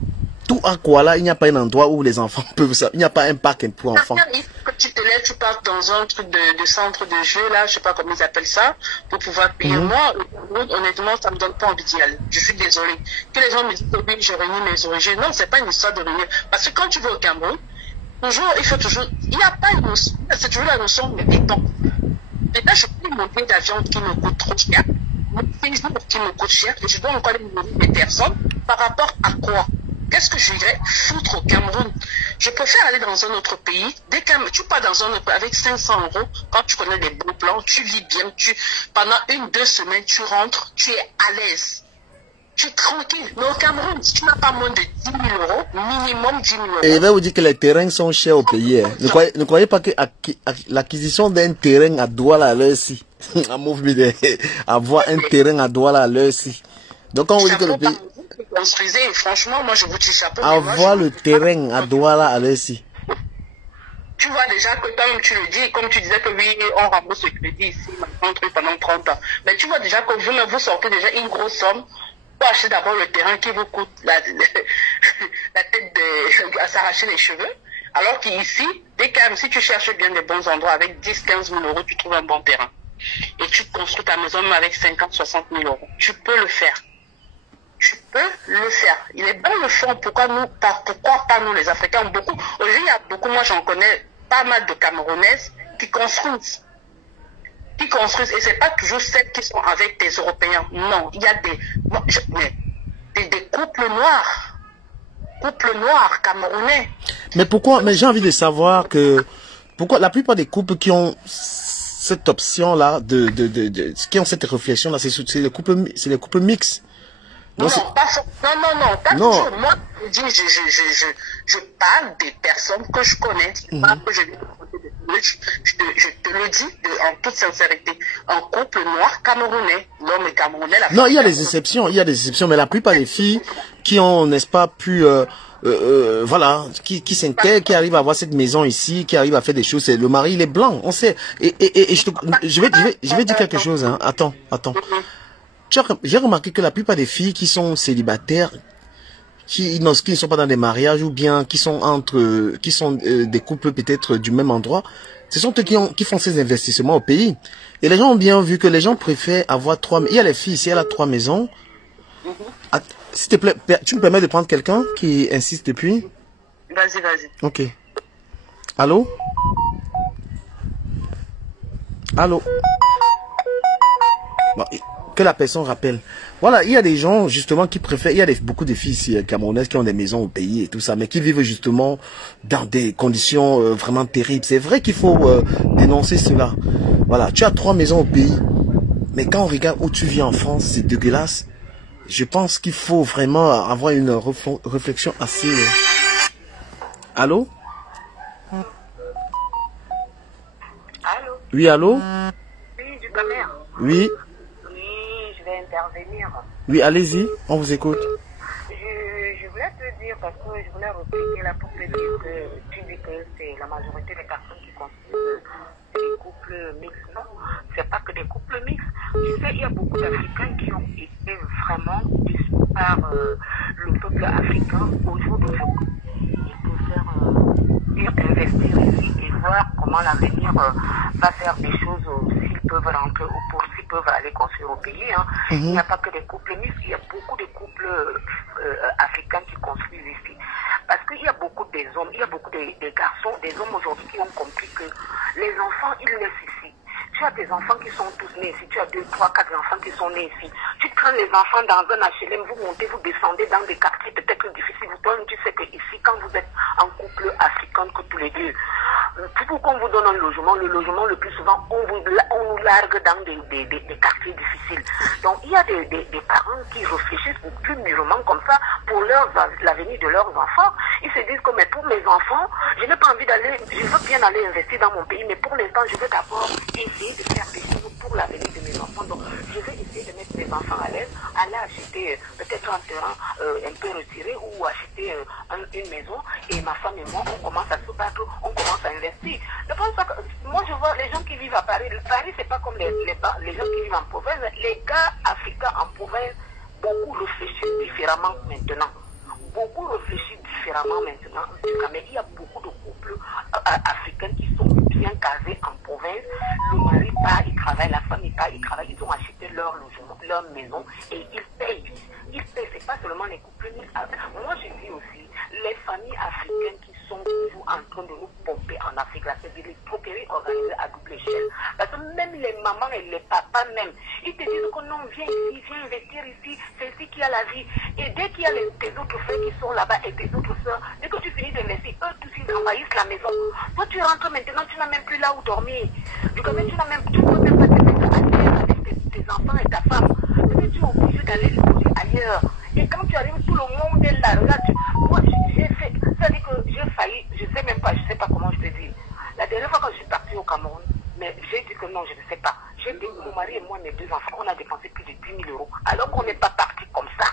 Tout à quoi là, il n'y a pas un endroit où les enfants peuvent ça, il n'y a pas un parc pour enfants. Quand tu te lèves, tu pars dans un truc de centre de jeu là, je sais pas comment ils appellent ça, pour pouvoir payer. Moi, honnêtement, ça me donne pas envie d'y aller. Je suis désolée. Que les gens me disent oui, je renie mes origines. Non, c'est pas une histoire de renier. Parce que quand tu vas au Cameroun, toujours, il n'y a pas une notion, c'est toujours la notion de temps. Et là, je paye mon billet d'avion qui me coûte trop cher. Mon séjour qui me coûte cher, et je dois encore aller nourrir des personnes par rapport à quoi? Qu'est-ce que j'irais foutre au Cameroun? Je préfère aller dans un autre pays. Dès que tu pars dans un autre pays avec 500 €, quand tu connais des bons plans, tu vis bien, pendant 1-2 semaines, tu rentres, tu es à l'aise. Tu es tranquille. Mais au Cameroun, si tu n'as pas moins de 10 000 €, minimum 10 000 €. Et il va vous dire que les terrains sont chers au pays. Hein. Ne croyez pas que l'acquisition d'un terrain à Douala à l'heure ci, avoir un terrain à Douala à l'heure ci. Donc quand on vous dit que le pays... Construisez, franchement, moi je vous tire chapeau. Avoir le terrain à Douala à l'heure ci. Tu vois déjà que toi-même tu le dis, comme tu disais que oui, on rembourse le crédit ici, maintenant, pendant 30 ans. Mais tu vois déjà que vous sortez déjà une grosse somme pour acheter d'abord le terrain qui vous coûte la tête à s'arracher les cheveux. Alors qu'ici, dès que si tu cherches bien des bons endroits avec 10-15 000 €, tu trouves un bon terrain. Et tu construis ta maison même avec 50-60 000 €. Tu peux le faire. Tu peux le faire. Il est bon le fond. Pourquoi pas nous les Africains? Beaucoup. Aujourd'hui, il y a beaucoup, moi j'en connais pas mal de Camerounaises qui construisent. Et c'est pas toujours celles qui sont avec des Européens. Non, il y a des couples noirs. Couples noirs camerounais. Mais pourquoi? Mais j'ai envie de savoir pourquoi la plupart des couples qui ont cette option-là qui ont cette réflexion-là, c'est les couples mixtes. Non, pas toujours. Moi, je parle des personnes que je connais, que je te le dis en toute sincérité. Un couple noir camerounais, l'homme est camerounais. Non, il y a des exceptions, mais la plupart des filles qui ont, n'est-ce pas, pu, voilà, qui s'intègrent, qui arrivent à avoir cette maison ici, qui arrivent à faire des choses, le mari, il est blanc, on sait. Et je vais dire quelque chose, hein. Attends. J'ai remarqué que la plupart des filles qui sont célibataires, qui ne sont pas dans des mariages ou bien qui sont des couples peut-être du même endroit, ce sont eux qui font ces investissements au pays. Et les gens ont bien vu que les gens préfèrent avoir 3 maisons. Il y a les filles ici, elle a 3 maisons. S'il te plaît, tu me permets de prendre quelqu'un qui insiste depuis? Vas-y. Ok. Allô? Bon, que la personne rappelle. Voilà, il y a des gens justement qui préfèrent, il y a beaucoup de filles ici camerounaises qui ont des maisons au pays et tout ça, mais qui vivent justement dans des conditions vraiment terribles. C'est vrai qu'il faut dénoncer cela. Voilà, tu as 3 maisons au pays, mais quand on regarde où tu vis en France, c'est dégueulasse. Je pense qu'il faut vraiment avoir une réflexion assez... Allô? Allô? Oui, allô? Oui, du commerce. Oui. Intervenir. Oui, allez-y, on vous écoute. Je voulais te dire parce que je voulais répliquer là pour te dire que tu dis que c'est la majorité des personnes qui construisent des couples mixtes. Non, c'est pas que des couples mixtes. Tu sais, il y a beaucoup d'Africains qui ont été vraiment déçus par le peuple africain au jour d'aujourd'hui. Ils préfèrent investir ici et voir comment l'avenir va faire des choses s'ils peuvent rentrer ou pour s'ils peuvent aller construire au pays. Hein. Il n'y a pas que des couples mixtes, il y a beaucoup de couples africains qui construisent ici. Parce qu'il y a beaucoup des hommes, il y a beaucoup de garçons, des hommes aujourd'hui qui ont compris que les enfants, ils naissent ici. Tu as des enfants qui sont tous nés ici, tu as 2, 3, 4 enfants qui sont nés ici. Tu prends les enfants dans un HLM, vous montez, vous descendez dans des quartiers peut-être difficiles. Toi-même, tu sais que ici, quand vous êtes en couple africain que tous les deux, pour qu'on vous donne un logement, le logement le plus souvent, on nous largue dans des quartiers difficiles. Donc il y a des parents qui réfléchissent plus mûrement comme ça pour l'avenir de leurs enfants. Ils se disent que mais pour mes enfants, je n'ai pas envie d'aller, je veux bien aller investir dans mon pays, mais pour l'instant, je veux d'abord essayer de faire des choses pour l'avenir de mes enfants. Donc je vais essayer de mettre mes enfants à l'aise, aller acheter peut-être un terrain un peu retiré ou acheter une maison, et ma femme et moi, on commence à se battre, on commence à investir. Je pense que moi je vois les gens qui vivent à Paris. Paris c'est pas comme les gens qui vivent en province. Les gars africains en province, beaucoup réfléchissent différemment maintenant. Beaucoup réfléchissent différemment maintenant. Mais il y a beaucoup de couples africains qui sont bien casés en province. Le mari part, il travaille, la femme part, il travaille. Ils ont acheté leur logement, leur maison et ils payent. Ils payent, c'est pas seulement les couples. Moi je dis aussi les familles africaines qui sont toujours en train de nous pomper en Afrique, là, c'est-à-dire les procurés organisés à double échelle. Parce que même les mamans et les papas même, ils te disent que non, viens ici, viens investir ici, c'est ici qu'il y a la vie. Et dès qu'il y a tes autres frères qui sont là-bas et tes autres soeurs, dès que tu finis d'investir, eux tous ils envahissent la maison. Toi tu rentres maintenant, tu n'as même plus là où dormir. Du coup, tu ne peux même pas te mettre ailleurs avec tes enfants et ta femme. Tu es obligé d'aller les poser ailleurs. Et quand tu arrives, tout le monde est là. Regarde, moi, j'ai fait, c'est-à-dire que j'ai failli, je sais pas comment je te dis. La dernière fois quand je suis partie au Cameroun, mais j'ai dit que non, je ne sais pas. J'ai dit, mon mari et moi, mes 2 enfants, on a dépensé plus de 10 000 euros. Alors qu'on n'est pas parti comme ça.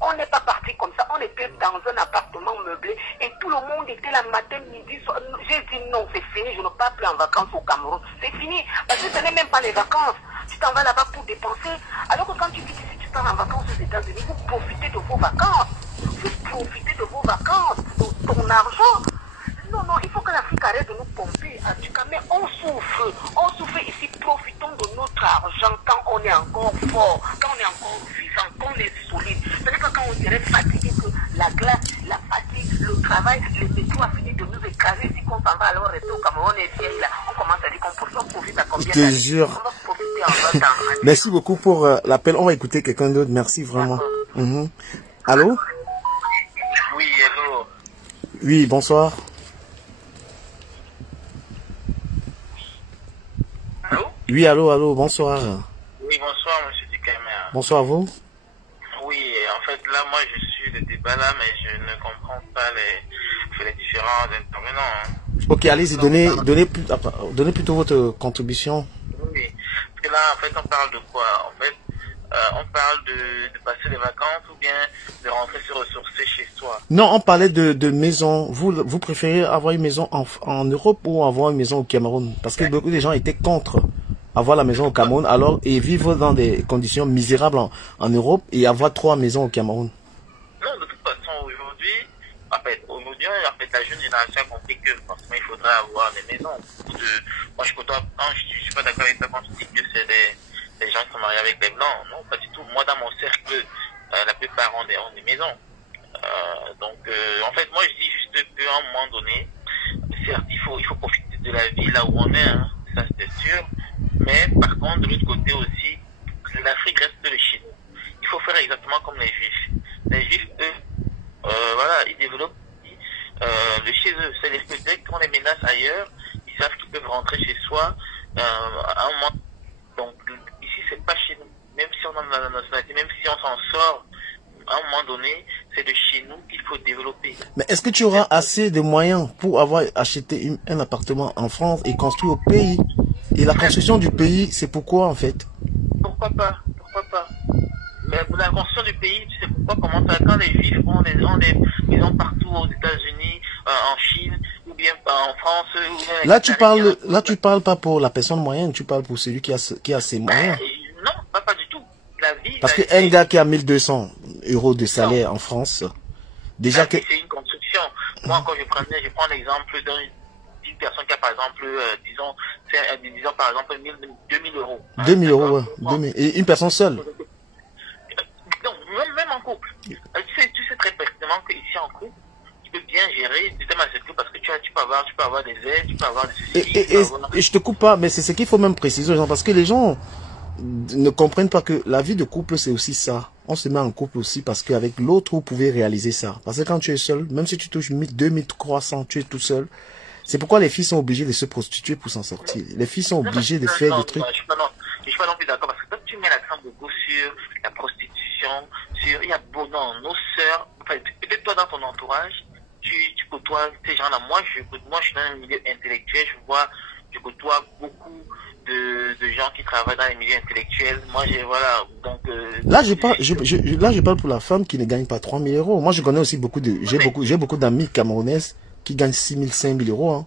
On n'est pas parti comme ça. On était dans un appartement meublé et tout le monde était là matin, midi, soir. J'ai dit non, c'est fini, je ne pars plus en vacances au Cameroun. C'est fini. Parce que ce n'est même pas les vacances. Tu t'en vas là-bas pour dépenser. Alors que quand tu quittes ici, tu pars en vacances aux États-Unis, vous profitez de vos vacances. Vous profitez de vos vacances, de ton argent. Non, il faut que l'Afrique arrête de nous pomper. En tout cas, mais on souffre ici. Profitons de notre argent quand on est encore fort, quand on est encore vivant, quand on est solide. C'est-à-dire que quand on dirait fatigué, que la glace, la fatigue, le travail, le métro a fini de nous écraser. Si on s'en va alors rester au Cameroun, on est vieille là. On commence à dire qu'on profite à combien d'années. Je te jure. On va profiter en 20 ans. Merci beaucoup pour l'appel. On va écouter quelqu'un d'autre. Merci vraiment. Allô? Oui, hello. Oui, bonsoir. Allô? Oui, allô, bonsoir. Oui, bonsoir, monsieur Dikamer. Bonsoir à vous. Oui, en fait, là, moi, je suis le débat là, mais je ne comprends pas les différents intervenants. Hein. Ok, allez-y, donnez plutôt votre contribution. Oui, parce que là, en fait, on parle de quoi? En fait, on parle de passer les vacances ou bien de rentrer se ressourcer chez soi. Non, on parlait de maison. Vous préférez avoir une maison en Europe ou avoir une maison au Cameroun? Parce que beaucoup de gens étaient contre avoir la maison au Cameroun alors et vivre dans des conditions misérables en Europe et avoir 3 maisons au Cameroun. Non, de toute façon, aujourd'hui, en fait, la jeune génération a compris que forcément il faudrait avoir des maisons. Moi, je suis pas d'accord avec ça quand tu dis que c'est les gens qui sont mariés avec les blancs. Non, pas du tout. Moi, dans mon cercle, la plupart ont des maisons. En fait, moi, je dis juste qu'à un moment donné, certes, il faut profiter de la vie là où on est, hein, ça c'est sûr. Mais par contre, de l'autre côté aussi, l'Afrique reste le chez nous. Il faut faire exactement comme les Juifs. Les Juifs, eux, ils développent le chez eux. C'est-à-dire que dès qu'on les menace ailleurs, ils savent qu'ils peuvent rentrer chez soi à un moment. Donc ici, c'est pas chez nous. Même si on a la nationalité, même si on s'en sort, à un moment donné, c'est de chez nous qu'il faut développer. Mais est-ce que tu auras assez de moyens pour avoir acheté un appartement en France et construire au pays? Et la construction du pays, c'est pourquoi en fait? Pourquoi pas? pour la construction du pays, tu sais pourquoi, comment ça, quand les juifs ont des maisons partout aux États-Unis, en Chine, ou bien en France, ou bien Là, tu parles pas pour la personne moyenne, tu parles pour celui qui a ses moyens. Non, pas du tout. La vie. Parce qu'un gars qui a 1200 € de salaire en France, déjà que... C'est une construction. Moi, quand je prends l'exemple d'une personne qui a, par exemple, disons par exemple, 2000 €. 2000 €, ouais. 2000. Et une personne seule. Donc, même en couple. Tu sais très pertinemment qu'ici en couple, tu peux bien gérer du thème à ce que, parce que tu peux avoir des aides, tu peux avoir des soucis. Et je te coupe pas, mais c'est ce qu'il faut même préciser aux gens, parce que les gens ne comprennent pas que la vie de couple, c'est aussi ça. On se met en couple aussi parce qu'avec l'autre, vous pouvez réaliser ça. Parce que quand tu es seul, même si tu touches 2300, tu es tout seul. C'est pourquoi les filles sont obligées de se prostituer pour s'en sortir. Les filles sont obligées de faire des trucs. Je suis pas non plus d'accord, parce que quand tu mets l'accent beaucoup sur la prostitution, il y a nos sœurs, enfin, peut-être toi dans ton entourage, tu côtoies ces gens-là. Moi, je suis dans un milieu intellectuel, je côtoie beaucoup de gens qui travaillent dans les milieux intellectuels. Moi, là, je parle pour la femme qui ne gagne pas 3000 €. Moi, je connais aussi j'ai beaucoup d'amis camerounaises qui gagnent 6000, 5000 €. Hein.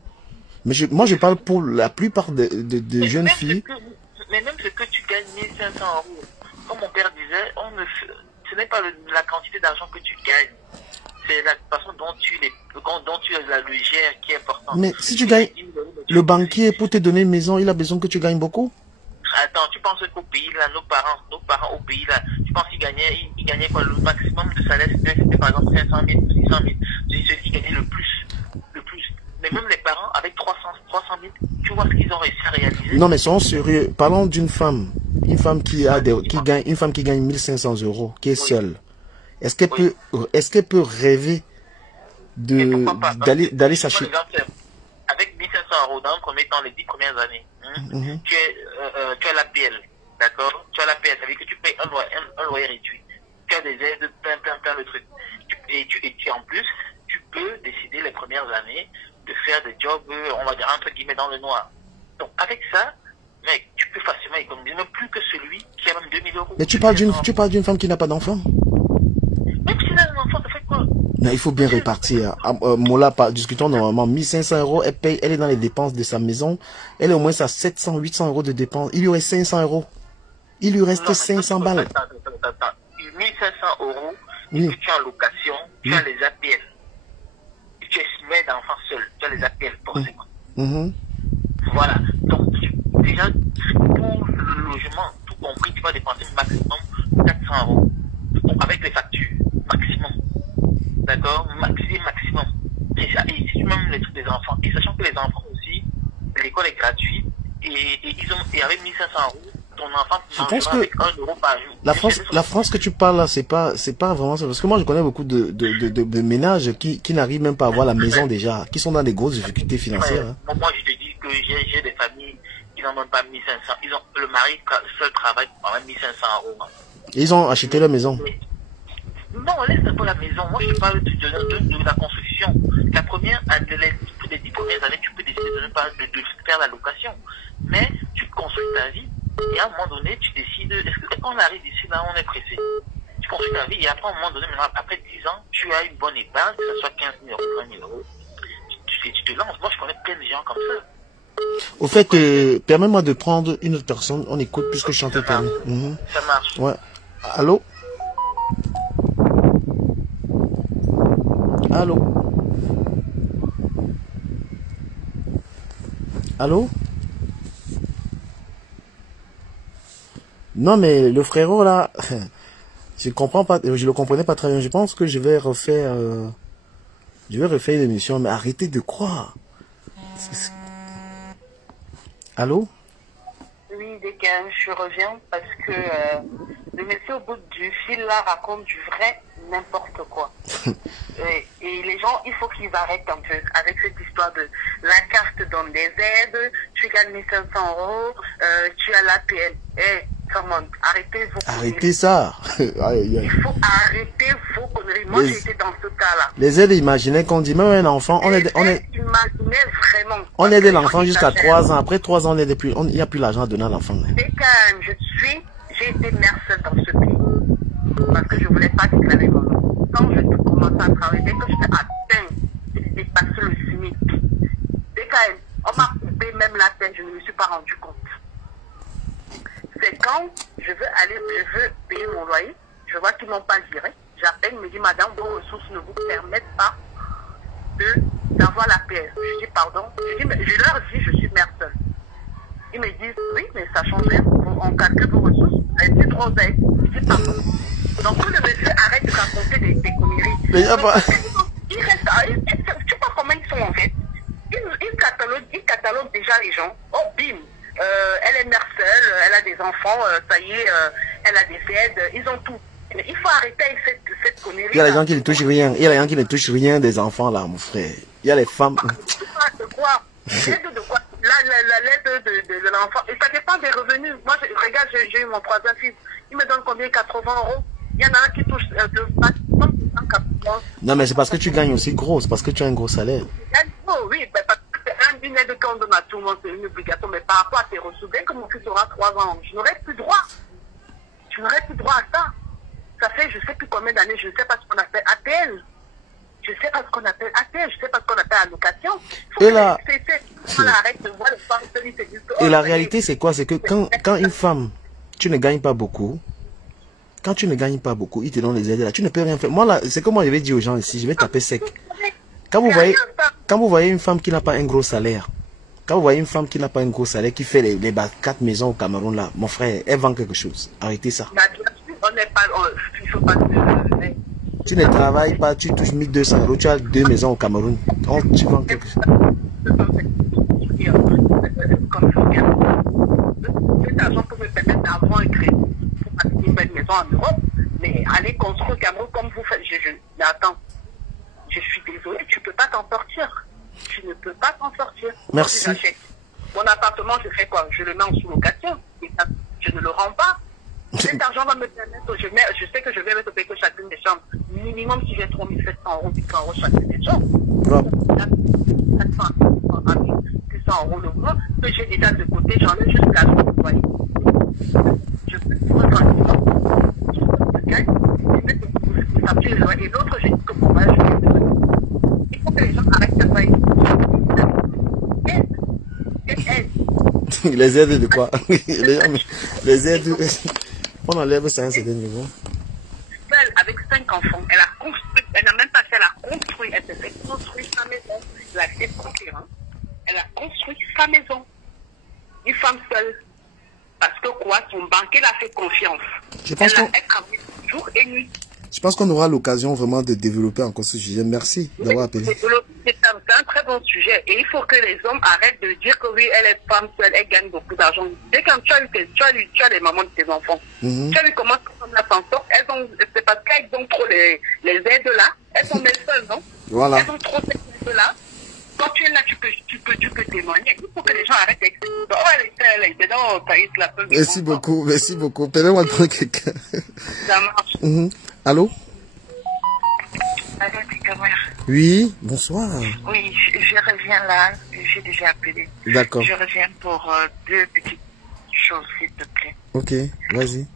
Mais moi, je parle pour la plupart de jeunes filles. Mais même ce que tu gagnes 1500 €, comme mon père disait, ce n'est pas la quantité d'argent que tu gagnes. C'est la façon dont tu la gères qui est importante. Mais si tu gagnes, le banquier, pour te donner une maison, il a besoin que tu gagnes beaucoup. Attends, tu penses qu'au pays, là, nos parents au pays, là, tu penses qu'ils gagnaient quoi? Le maximum de salaire, c'était par exemple 500 000, 600 000. C'est ceux qui gagnaient le plus. Mais même les parents, avec 300 000, tu vois ce qu'ils ont réussi à réaliser. Non, mais soyons sérieux. Parlons d'une femme. Une femme qui gagne 1500 €, qui est seule. Est-ce qu'elle peut rêver d'aller s'acheter? Avec 1500 € dans le premier temps, les 10 premières années, tu as l'APL, d'accord? Tu as l'APL, ça veut dire que tu payes un loyer réduit. Tu as des aides, plein de trucs. Et en plus, tu peux décider les premières années de faire des jobs, on va dire, entre guillemets, dans le noir. Donc, avec ça, mec, tu peux facilement économiser, même plus que celui qui a même 2000 €. Mais tu parles d'une femme qui n'a pas d'enfant? Même si elle a un enfant, ça fait quoi? Mais il faut bien répartir. Mola, discutons normalement. 1500 €, elle est dans les dépenses de sa maison. Elle est au moins à 700, 800 € de dépenses. Il lui reste 500 €. Il lui reste 500 balles. Attends. 1500 €, oui. Tu as en location, tu as les APL. Tu es mère d'enfant seul, tu as les APL forcément. Voilà. Donc, déjà, pour le logement, tout compris, tu vas dépenser maximum 400 €. Donc, avec les factures, maximum. D'accord? Maximum. Et si tu même les trucs des enfants. Et sachant que les enfants aussi, l'école est gratuite. Et avec 1500 €, ton enfant mangera avec 1 € par jour. La France que tu parles là, c'est pas vraiment ça. Parce que moi, je connais beaucoup de ménages qui n'arrivent même pas à avoir la maison déjà, qui sont dans des grosses difficultés financières. Ouais. Moi, je te dis que j'ai des familles qui n'ont même pas 1500. Le mari seul travaille pour même 1500 €. Ils ont acheté leur maison. Non, laisse pas la maison. Moi, je te parle de la construction. La première, pour les 10 premières années, tu peux décider de ne pas de faire la location. Mais tu construis ta vie. Et à un moment donné, tu décides, est-ce que quand on arrive ici, là, on est pressé. Tu construis ta vie et après, à un moment donné, après 10 ans, tu as une bonne épargne, que ce soit 15 000 €, 20 000 €. Tu te lances. Moi, je connais plein de gens comme ça. Au fait, permets-moi de prendre une autre personne. On écoute puisque je chante pas. Ça marche. Ouais. Allô? Allô? Non, mais le frérot là, je le comprenais pas très bien. Je pense que je vais refaire une émission, mais arrêtez de croire. Allô? Oui, je reviens parce que le monsieur au bout du fil là raconte du vrai n'importe quoi. Et les gens, il faut qu'ils arrêtent un peu avec cette histoire de la carte donne des aides, tu gagnes 1500 €, tu as l'APL. Arrêtez ça. Il faut arrêter vos conneries. Moi, j'étais dans ce cas-là. Les aides imaginaires qu'on dit, même un enfant, on aide l'enfant jusqu'à 3 ans. Après 3 ans, il n'y a plus l'argent à donner à l'enfant. J'ai été mère seule dans ce pays. parce que je ne voulais pas déclarer mon nom. Quand je commençais à travailler, dès que j'étais atteint, j'ai dépassé le SMIC. Dès qu'on m'a coupé même la tête, je ne me suis pas rendu compte. C'est quand je veux payer mon loyer, je vois qu'ils n'ont pas viré. J'appelle, il me dit, madame, vos ressources ne vous permettent pas d'avoir la PS. Je dis, pardon. Je leur dis, je suis mère seule. Ils me disent, oui, mais ça change rien. On calcule vos ressources. Vous avez plus droit aux aides. Je dis, pardon. Donc, tout le monsieur arrête de raconter des conneries. Mais il y a pas... Tu vois comment ils sont en fait. Ils cataloguent déjà les gens. Oh, bim. Elle est mère seule, elle a des enfants, ça y est, elle a des aides, ils ont tout. Mais il faut arrêter avec cette connerie. Il y a les gens qui ne touchent rien. Il y a les gens qui ne touchent rien des enfants là, mon frère. Il y a les femmes. De quoi? L'aide de quoi? L'aide de l'enfant. Et ça dépend des revenus. Moi, regarde, j'ai eu mon troisième fils. Il me donne combien? 80 €. Il y en a un qui touche de maximum 180. Non, mais c'est parce que tu gagnes aussi gros. C'est parce que tu as un gros salaire. Oh, oui, mais parce que c'est une aide qu'on donne à tout le monde, c'est une obligation. Mais par rapport à tes ressources, dès que mon fils aura 3 ans, je n'aurai plus droit. Je n'aurai plus droit à ça. Ça fait je ne sais plus combien d'années, je ne sais pas ce qu'on appelle ATL. Je ne sais pas ce qu'on appelle ATL, je ne sais pas ce qu'on appelle allocation. Et là, et la réalité, c'est quoi? C'est que quand une femme, tu ne gagnes pas beaucoup, quand tu ne gagnes pas beaucoup, ils te donnent les aides là, tu ne peux rien faire. Moi là, c'est comme moi je vais dire aux gens ici, je vais taper sec. Quand vous voyez une femme qui n'a pas un gros salaire, quand vous voyez une femme qui n'a pas un gros salaire, qui fait les 4 maisons au Cameroun là, mon frère, elle vend quelque chose. Arrêtez ça. Tu ne travailles pas, tu touches 1200 €, tu as 2 maisons au Cameroun. Tu vends quelque chose. Cet argent peut me permettre d'avoir un crédit pour acheter une belle maison en Europe, mais aller construire au Cameroun comme vous faites, mais attends, je suis désolée, tu ne peux pas t'en sortir. Tu ne peux pas t'en sortir. Merci. Mon appartement, je fais quoi? Je le mets en sous-location. Je ne le rends pas. Cet argent va me permettre, je sais que je vais mettre au payer chacune des chambres. Minimum, si j'ai 3 700 €, 800 € chacune des chambres. 400 € le mois, que j'ai déjà de côté, j'en ai juste l'argent pour loyer. Je peux trouver tranquillement. Je gagne, je mets et l'autre, j'ai dit que pour moi, je vais. Il faut que les gens arrêtent de travailler. Les aides de quoi? Les aides. On enlève ça à un certain niveau. Seule, avec 5 enfants, elle a construit, elle n'a même pas fait, elle a construit, elle s'est fait construire sa maison. Elle a fait construire, hein. Elle a construit sa maison. Une femme seule. Parce que quoi, son banquier l'a fait confiance. Elle travaille jour et nuit. Je pense qu'on aura l'occasion vraiment de développer encore ce sujet. Merci d'avoir appelé. C'est un très bon sujet. Et il faut que les hommes arrêtent de dire que oui, elle est femme seule, elle gagne beaucoup d'argent. Dès que tu as les mamans de tes enfants, tu as vu comment elles s'en sortent. C'est parce qu'elles ont trop les aides là. Elles sont mes seules, non? Voilà. Elles ont trop ces aides là. Quand tu es là, tu peux témoigner. Il faut que les gens arrêtent avec ça. Merci beaucoup, merci beaucoup. Permets-moi de prendre quelqu'un. Ça marche. Allô? Allô, Ticamère. Oui, bonsoir. Oui, je reviens là. J'ai déjà appelé. D'accord. Je reviens pour 2 petites choses, s'il te plaît. Ok, vas-y.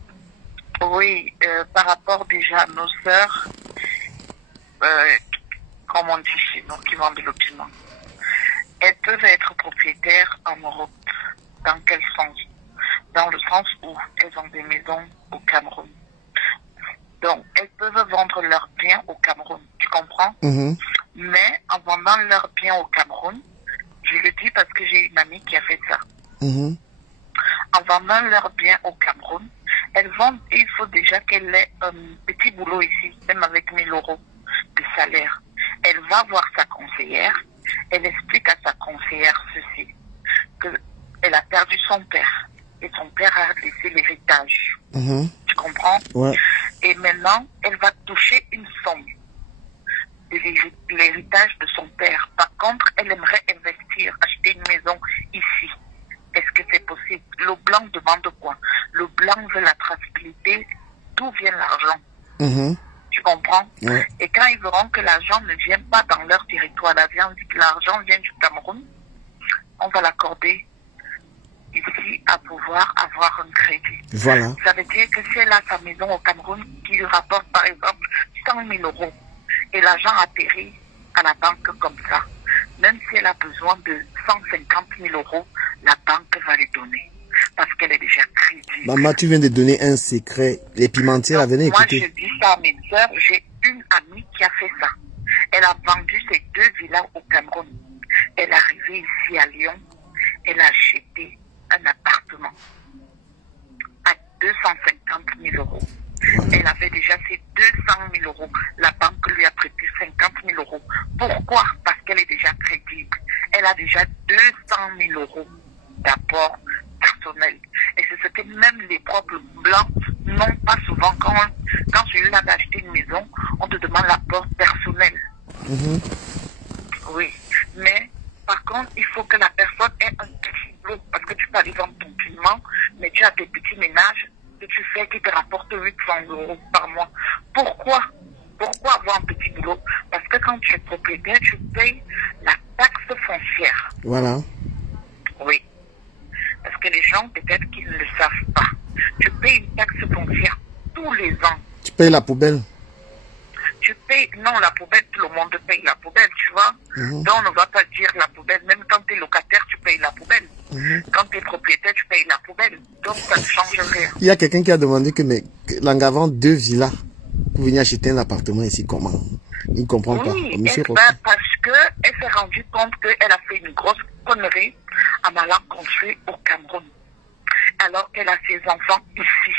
Oui, par rapport déjà à nos sœurs, comme on dit chez nous, qui vendent le piment. Elles peuvent être propriétaires en Europe. Dans quel sens? Dans le sens où elles ont des maisons au Cameroun. Donc, elles peuvent vendre leurs biens au Cameroun, tu comprends? Mais en vendant leurs biens au Cameroun, je le dis parce que j'ai une amie qui a fait ça. En vendant leurs biens au Cameroun, elles vendent, et il faut déjà qu'elle ait un petit boulot ici, même avec 1000 € de salaire. Elle va voir sa conseillère, elle explique à sa conseillère ceci, qu'elle a perdu son père, et son père a laissé l'héritage. Tu comprends? Ouais. Et maintenant, elle va toucher une somme de l'héritage de son père. Par contre, elle aimerait investir, acheter une maison ici. Est-ce que c'est possible? Le blanc demande quoi? Le blanc veut la traçabilité, d'où vient l'argent. Tu comprends? Ouais. Et quand ils verront que l'argent ne vient pas dans leur territoire, l'argent vient du Cameroun, on va l'accorder ici réussi à pouvoir avoir un crédit. Voilà. Ça veut dire que si elle a sa maison au Cameroun qui lui rapporte par exemple 100 000 euros et l'argent atterrit à la banque comme ça, même si elle a besoin de 150 000 euros, la banque va lui donner parce qu'elle est déjà crédible. Maman, tu viens de donner un secret. Les pimentières, venez écouter. Moi, je dis ça à mes soeurs. J'ai une amie qui a fait ça. Elle a vendu ses 2 villas au Cameroun. Elle est arrivée ici à Lyon. Elle a acheté un appartement à 250 000 euros. Elle avait déjà fait 200 000 euros. La banque lui a prêté 50 000 euros. Pourquoi? Parce qu'elle est déjà crédible. Elle a déjà 200 000 euros d'apport personnel. Et c'est ce que même les propres blancs n'ont pas souvent. Quand celui-là va acheter une maison, on te demande l'apport personnel. Oui. Mais par contre, il faut que la personne ait un petit boulot. Parce que tu peux aller vendre ton piment, mais tu as des petits ménages que tu fais qui te rapportent 800 euros par mois. Pourquoi avoir un petit boulot? Parce que quand tu es propriétaire, tu payes la taxe foncière. Voilà. Oui. Parce que les gens, peut-être qu'ils ne le savent pas. Tu payes une taxe foncière tous les ans. Tu payes la poubelle. Tu payes, non, la poubelle, tout le monde paye la poubelle, tu vois. Donc on ne va pas dire la poubelle. Même quand tu es locataire, tu payes la poubelle. Quand tu es propriétaire, tu payes la poubelle. Donc ça ne change rien. Il y a quelqu'un qui a demandé que Langavant 2 villas pour venir acheter un appartement ici. Comment? Il ne comprend pas. Oui, Monsieur parce qu'elle s'est rendue compte qu'elle a fait une grosse connerie en allant construire au Cameroun. Alors qu'elle a ses enfants ici.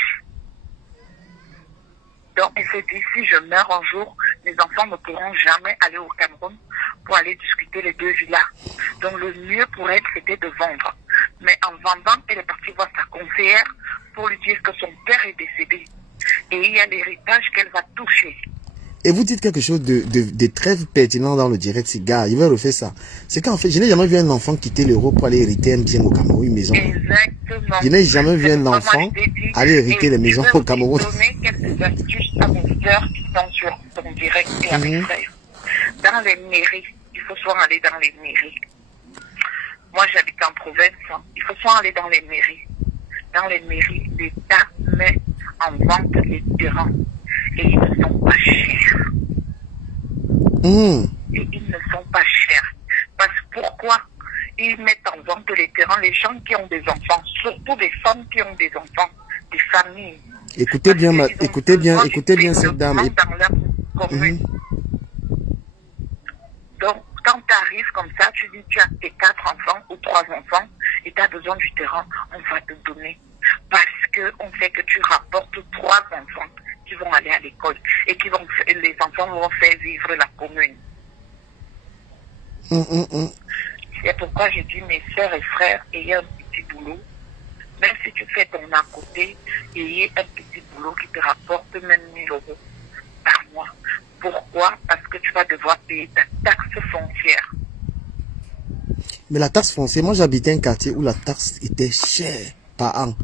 Donc elle s'est dit, si je meurs un jour, mes enfants ne pourront jamais aller au Cameroun pour aller discuter les 2 villas. Donc le mieux pour elle, c'était de vendre. Mais en vendant, elle est partie voir sa conseillère pour lui dire que son père est décédé. Et il y a l'héritage qu'elle va toucher. Et vous dites quelque chose de très pertinent dans le direct, c'est gars, il va refaire ça. C'est qu'en fait, je n'ai jamais vu un enfant quitter l'Europe pour aller hériter un bien au Cameroun, une maison. Exactement. Je n'ai jamais vu un enfant aller hériter les maisons au Cameroun. Je vais vous donner quelques astuces à mes sœurs qui sont sur ton direct et à mes frères. Dans les mairies, il faut soit aller dans les mairies. Moi, j'habite en province. Hein. Il faut soit aller dans les mairies. Dans les mairies, l'État met en vente les terrains. Et ils ne sont pas chers. Et ils ne sont pas chers. Parce que pourquoi ils mettent en vente les terrains les gens qui ont des enfants, surtout des femmes qui ont des enfants, des familles. Écoutez bien, écoutez bien cette dame. Dans leur commune. Donc, quand tu arrives comme ça, tu dis tu as tes 4 enfants ou 3 enfants et tu as besoin du terrain, on va te donner. Parce qu'on sait que tu rapportes 3 enfants qui vont aller à l'école et les enfants vont faire vivre la commune. C'est pourquoi j'ai dit mes soeurs et frères, ayez un petit boulot. Même si tu fais ton à côté, ayez un petit boulot qui te rapporte même 1 000 euros par mois. Pourquoi? Parce que tu vas devoir payer ta taxe foncière. Mais la taxe foncière, moi j'habitais un quartier où la taxe était chère par an.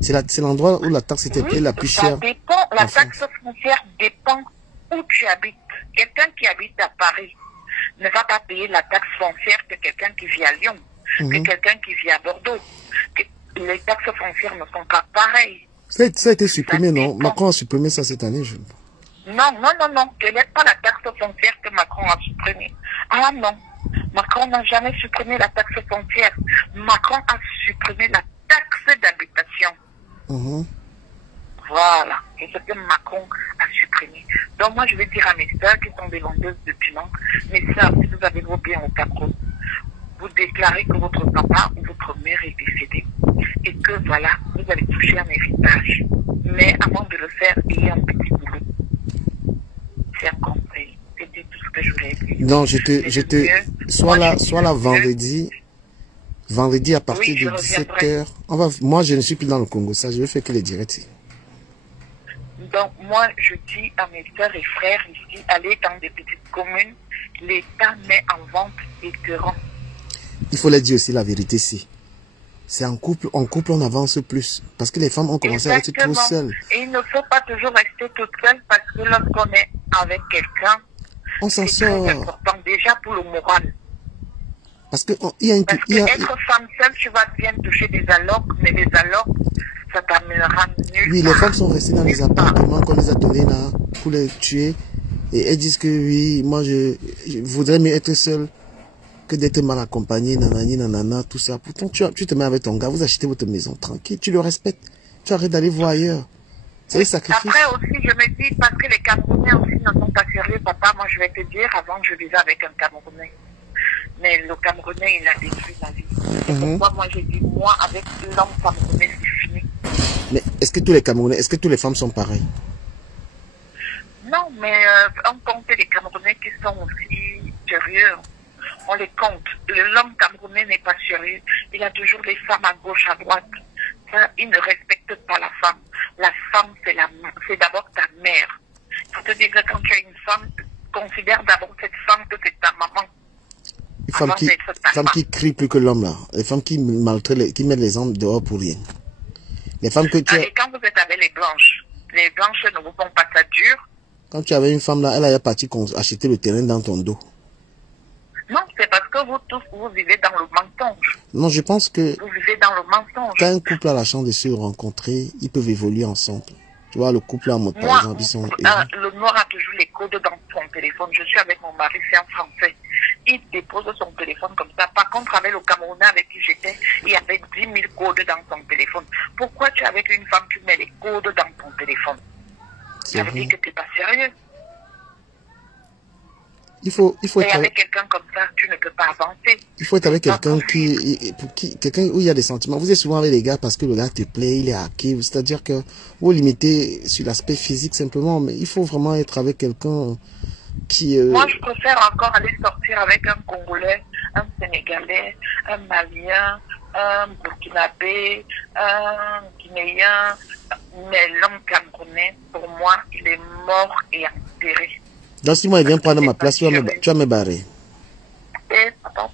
C'est l'endroit où la taxe était la plus chère. Ça dépend, la taxe foncière dépend où tu habites. Quelqu'un qui habite à Paris ne va pas payer la taxe foncière que quelqu'un qui vit à Lyon, que quelqu'un qui vit à Bordeaux. Les taxes foncières ne sont pas pareilles. Ça a été supprimé, non? Macron a supprimé ça cette année. Non. Ce n'est pas la taxe foncière que Macron a supprimée. Ah non. Macron n'a jamais supprimé la taxe foncière. Macron a supprimé la taxe d'habitation. Voilà. C'est ce que Macron a supprimé. Donc moi, je vais dire à mes soeurs qui sont des vendeuses de piment, mes soeurs, si vous avez vos biens au Cameroun, vous déclarez que votre papa ou votre mère est décédé et que voilà, vous allez toucher un héritage. Mais avant de le faire, ayez un petit boulot. C'est un conseil. C'était tout ce que je voulais dire. Non, soit là vendredi à partir de 17h. Moi, je ne suis plus dans le Congo, ça, je vais faire que les directs. Donc, moi, je dis à mes soeurs et frères ici, allez dans des petites communes, l'État met en vente des terrains. Il faut leur dire aussi la vérité, c'est en couple, on avance plus. Parce que les femmes ont commencé à être trop seules. Et il ne faut pas toujours rester toute seule parce que lorsqu'on est avec quelqu'un, on s'en sort. C'est très important déjà pour le moral. Parce que être femme seule, tu vas bien toucher des allocs, mais les allocs, ça t'amènera nulle Oui, les femmes sont restées dans les appartements qu'on les a donnés là pour les tuer. Et elles disent que oui, moi je voudrais mieux être seule que d'être mal accompagnée, nanani, nanana, tout ça. Pourtant, tu te mets avec ton gars, vous achetez votre maison tranquille, tu le respectes. Tu arrêtes d'aller voir ailleurs. C'est le sacrifice. Après aussi, je me dis, parce que les Camerounais aussi ne sont pas sérieux, papa, moi je vais te dire, avant je vivais avec un Camerounais. Mais le Camerounais, il a détruit ma vie. Pourquoi moi j'ai dit, moi avec l'homme camerounais, c'est fini. Mais est-ce que tous les Camerounais, est-ce que toutes les femmes sont pareilles? Non, mais on compte les Camerounais qui sont aussi sérieux. On les compte. L'homme camerounais n'est pas sérieux. Il a toujours les femmes à gauche, à droite. Ça, il ne respecte pas la femme. La femme, c'est d'abord ta mère. Il faut te dire que quand tu as une femme, considère d'abord cette femme que c'est ta maman. Les femmes qui crient plus que l'homme là. Les femmes qui maltraitent, qui mettent les hommes dehors pour rien. Les femmes que tu as... Et quand vous êtes avec les blanches ne vous font pas ça dur. Quand tu avais une femme là, elle a parti acheter le terrain dans ton dos. Non, c'est parce que vous tous, vous vivez dans le mensonge. Non, je pense que... Vous vivez dans le mensonge. Quand un couple a la chance de se rencontrer, ils peuvent évoluer ensemble. Tu vois, le couple en mode, par exemple, ils sont... le noir a toujours les codes dans son téléphone. Je suis avec mon mari, c'est en français. Il dépose son téléphone comme ça. Par contre, avec le Camerounais avec qui j'étais, il y avait 10 000 codes dans son téléphone. Pourquoi tu es avec une femme, tu mets les codes dans ton téléphone? Ça veut dire que tu n'es pas sérieux. Il faut être avec quelqu'un comme ça, tu ne peux pas avancer. Il faut être avec quelqu'un quelqu'un où il y a des sentiments. Vous êtes souvent avec les gars parce que le gars te plaît, il est hacké. C'est-à-dire que vous limitez sur l'aspect physique simplement, mais il faut vraiment être avec quelqu'un qui... Moi, je préfère encore aller sortir avec un Congolais, un Sénégalais, un Malien, un Burkinabé, un Guinéen. Mais l'homme camerounais, pour moi, il est mort et enterré. Donc si moi il vient prendre ma place, tu vas me barrer.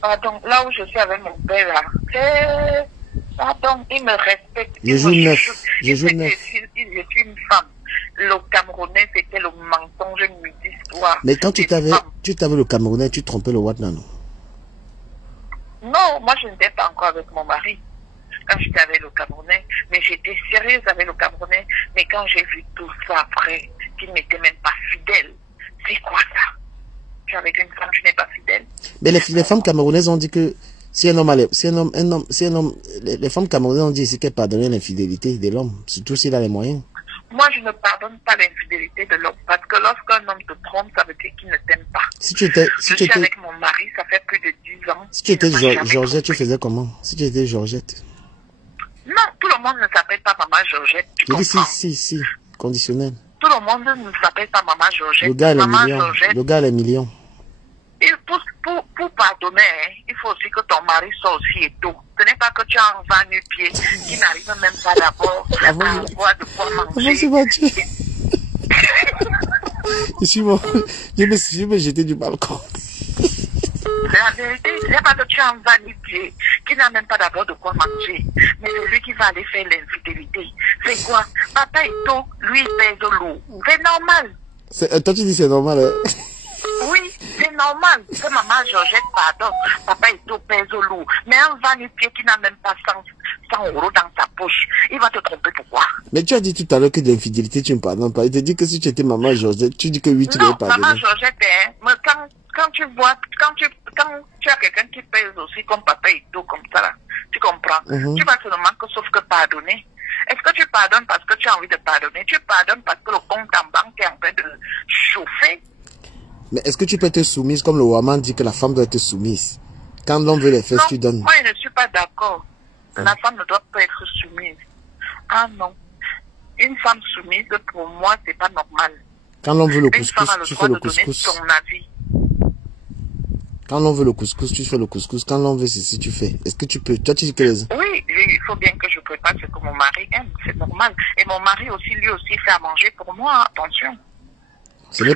Pardon, là où je suis avec mon père là, pardon, il me respecte. Je joue neuf. Je suis une femme. Le Camerounais, c'était le mensonge midi soir. Mais quand tu t'avais le Camerounais, tu trompais le Ouattara. Non, moi je n'étais pas encore avec mon mari quand j'étais avec le Camerounais, mais j'étais sérieuse avec le Camerounais. Mais quand j'ai vu tout ça après, qu'il n'était même pas fidèle. C'est quoi ça? Tu es avec une femme, tu n'es pas fidèle? Mais les femmes camerounaises ont dit que si un homme les femmes camerounaises ont dit ici qu'elles pardonnaient l'infidélité de l'homme, surtout s'il a les moyens. Moi, je ne pardonne pas l'infidélité de l'homme, parce que lorsqu'un homme te trompe, ça veut dire qu'il ne t'aime pas. Je suis avec mon mari, ça fait plus de 10 ans. Si tu étais Georgette, tu faisais comment? Si tu étais Georgette? Non, tout le monde ne s'appelle pas Maman Georgette. Tu comprends? Si, conditionnel. Tout le monde ne s'appelle pas Maman Georgette. Le gars a les millions. Et pour pardonner, il faut aussi que ton mari soit aussi étau. Ce n'est pas que tu as un van nu-pied qui n'arrive même pas d'abord à avoir de quoi manger. Je me jeter du balcon. La vérité, ce n'est pas que tu as un van nu-pied qui n'a même pas d'abord de quoi manger. Mais c'est lui qui va aller faire l'infidélité. C'est quoi? Papa Eto, lui, il pèse lourd. C'est normal. Toi, tu dis c'est normal, hein? Oui, c'est normal que maman Georgette pardonne, papa Eto pèse lourd. Mais un van nu-pied qui n'a même pas 100 € dans sa poche, il va te tromper pourquoi? Mais tu as dit tout à l'heure que de l'infidélité, tu ne pardonnes pas. Il te dit que si tu étais maman Georgette, tu dis que oui, tu l'avais pardonné. Non, maman Georgette, hein, mais quand tu as quelqu'un qui pèse aussi comme papa Eto, comme ça, là, tu comprends? Tu vas seulement que sauf que pardonner. Est-ce que tu pardonnes parce que tu as envie de pardonner? Tu pardonnes parce que le compte en banque est en train de chauffer? Mais est-ce que tu peux être soumise comme le Ouaman dit que la femme doit être soumise? Quand l'homme veut les fesses, tu donnes. Moi, je ne suis pas d'accord. La femme ne doit pas être soumise. Ah non. Une femme soumise, pour moi, c'est pas normal. Quand l'homme veut le couscous, tu fais le couscous. Son avis. Quand l'on veut le couscous, tu fais le couscous. Quand l'on veut ceci, tu fais. Est-ce que tu peux? Toi, tu dis que les... Oui, il faut bien que je prépare ce que mon mari aime. C'est normal. Et mon mari aussi, lui aussi, fait à manger pour moi. Attention.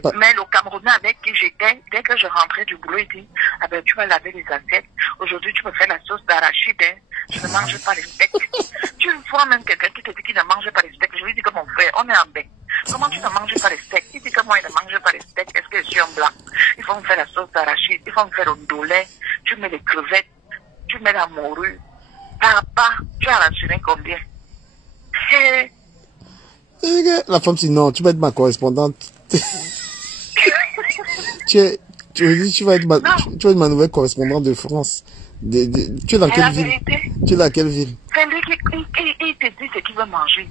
Pas... Mais le Camerounais avec qui j'étais, dès que je rentrais du boulot, il dit, ah ben, tu vas laver les assiettes. Aujourd'hui, tu me fais la sauce d'arachide, hein. Je ne mange pas les steaks. Tu vois même quelqu'un qui te dit qu'il ne mange pas les steaks. Je lui dis que mon frère, on est en bain. Comment tu ne manges pas les steaks? Il dit que moi, il ne mange pas les steaks. Est-ce que je suis un blanc? Il faut me faire la sauce d'arachide. Il faut me faire un dolé. Tu me les crevettes, tu mets la morue. Papa, tu as rationné combien? La femme dit non, tu vas être ma correspondante. tu vas être ma nouvelle correspondante de France. Tu es dans quelle ville? Tu es dans quelle ville? C'est lui qui te dit ce qu'il veut manger.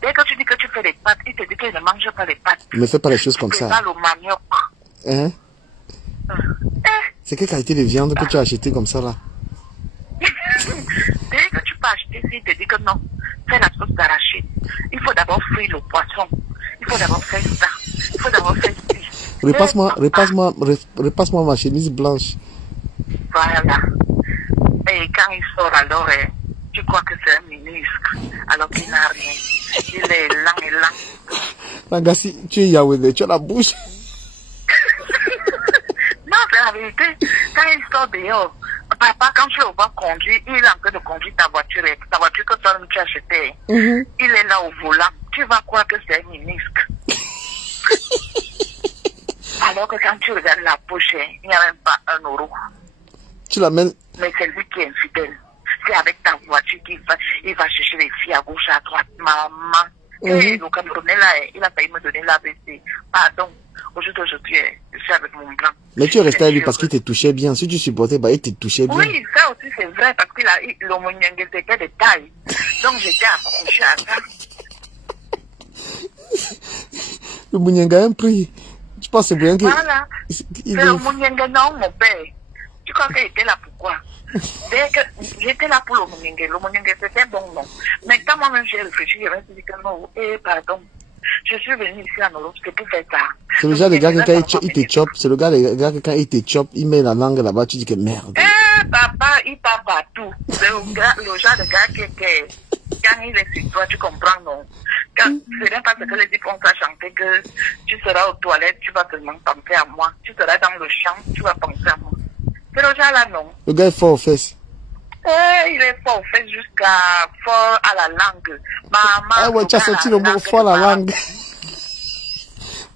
Dès que tu dis que tu fais les pâtes, il te dit qu'il ne mange pas les pâtes. Ne fais pas les choses comme ça. Le manioc. Hein? C'est quelle qualité de viande que tu as acheté comme ça là? Dès que tu peux acheter, il te dit que non, fais la sauce d'arachide. Il faut d'abord frire le poisson. Il faut d'abord faire ça. Il faut d'abord faire ci. Repasse-moi ma chemise blanche. Voilà. Et quand il sort alors, tu crois que c'est un ministre, alors qu'il n'a rien. Il est lent et lent. Langassi, tu es Yahweh, tu as la bouche. Non, c'est la vérité. Quand il sort dehors, papa, quand tu le vois conduire, il est en train de conduire ta voiture que toi-même tu as achetée. Il est là au volant. Tu vas croire que c'est un ministre. Alors que quand tu regardes la poche, il n'y a même pas 1 euro. Tu l'amènes. Mais c'est lui qui est infidèle. C'est avec ta voiture qu'il va chercher les filles à gauche, à droite. Maman. Et le Camerounais là, il a failli me donner l'AVC. Pardon. Aujourd'hui, je suis avec mon blanc. Mais tu es resté avec lui parce qu'il te touchait bien. Si tu supportais, bah, il te touchait bien. Oui, ça aussi c'est vrai parce qu'il a eu le mouniengue, c'était de taille. Donc j'étais accroché à ça. Le mouniengue a un prix. Je pense que c'est bien que... Voilà. C'est le mouniengue, non, mon père. Tu crois qu'il était là pourquoi? Dès que j'étais là pour le mouniengue c'était bon, non. Mais quand moi-même j'ai réfléchi, je me suis dit que non, pardon. Je suis venu ici en Europe, c'est pour faire ça. C'est le genre de gars que quand il te chope, c'est le gars que quand il te chope, il met la langue là-bas, tu dis que merde. Papa, il parle partout. C'est le genre de gars qui quand il est sur toi, tu comprends, non? Ce n'est pas ce que les types ont chanté que tu seras aux toilettes, tu vas seulement penser à moi. Tu seras dans le champ, tu vas penser à moi. C'est le genre là, non? Le gars est fort aux fesses. Il est fort aux fesses jusqu'à fort à la langue. Maman. Ah ouais, tu as senti le mot fort à la langue.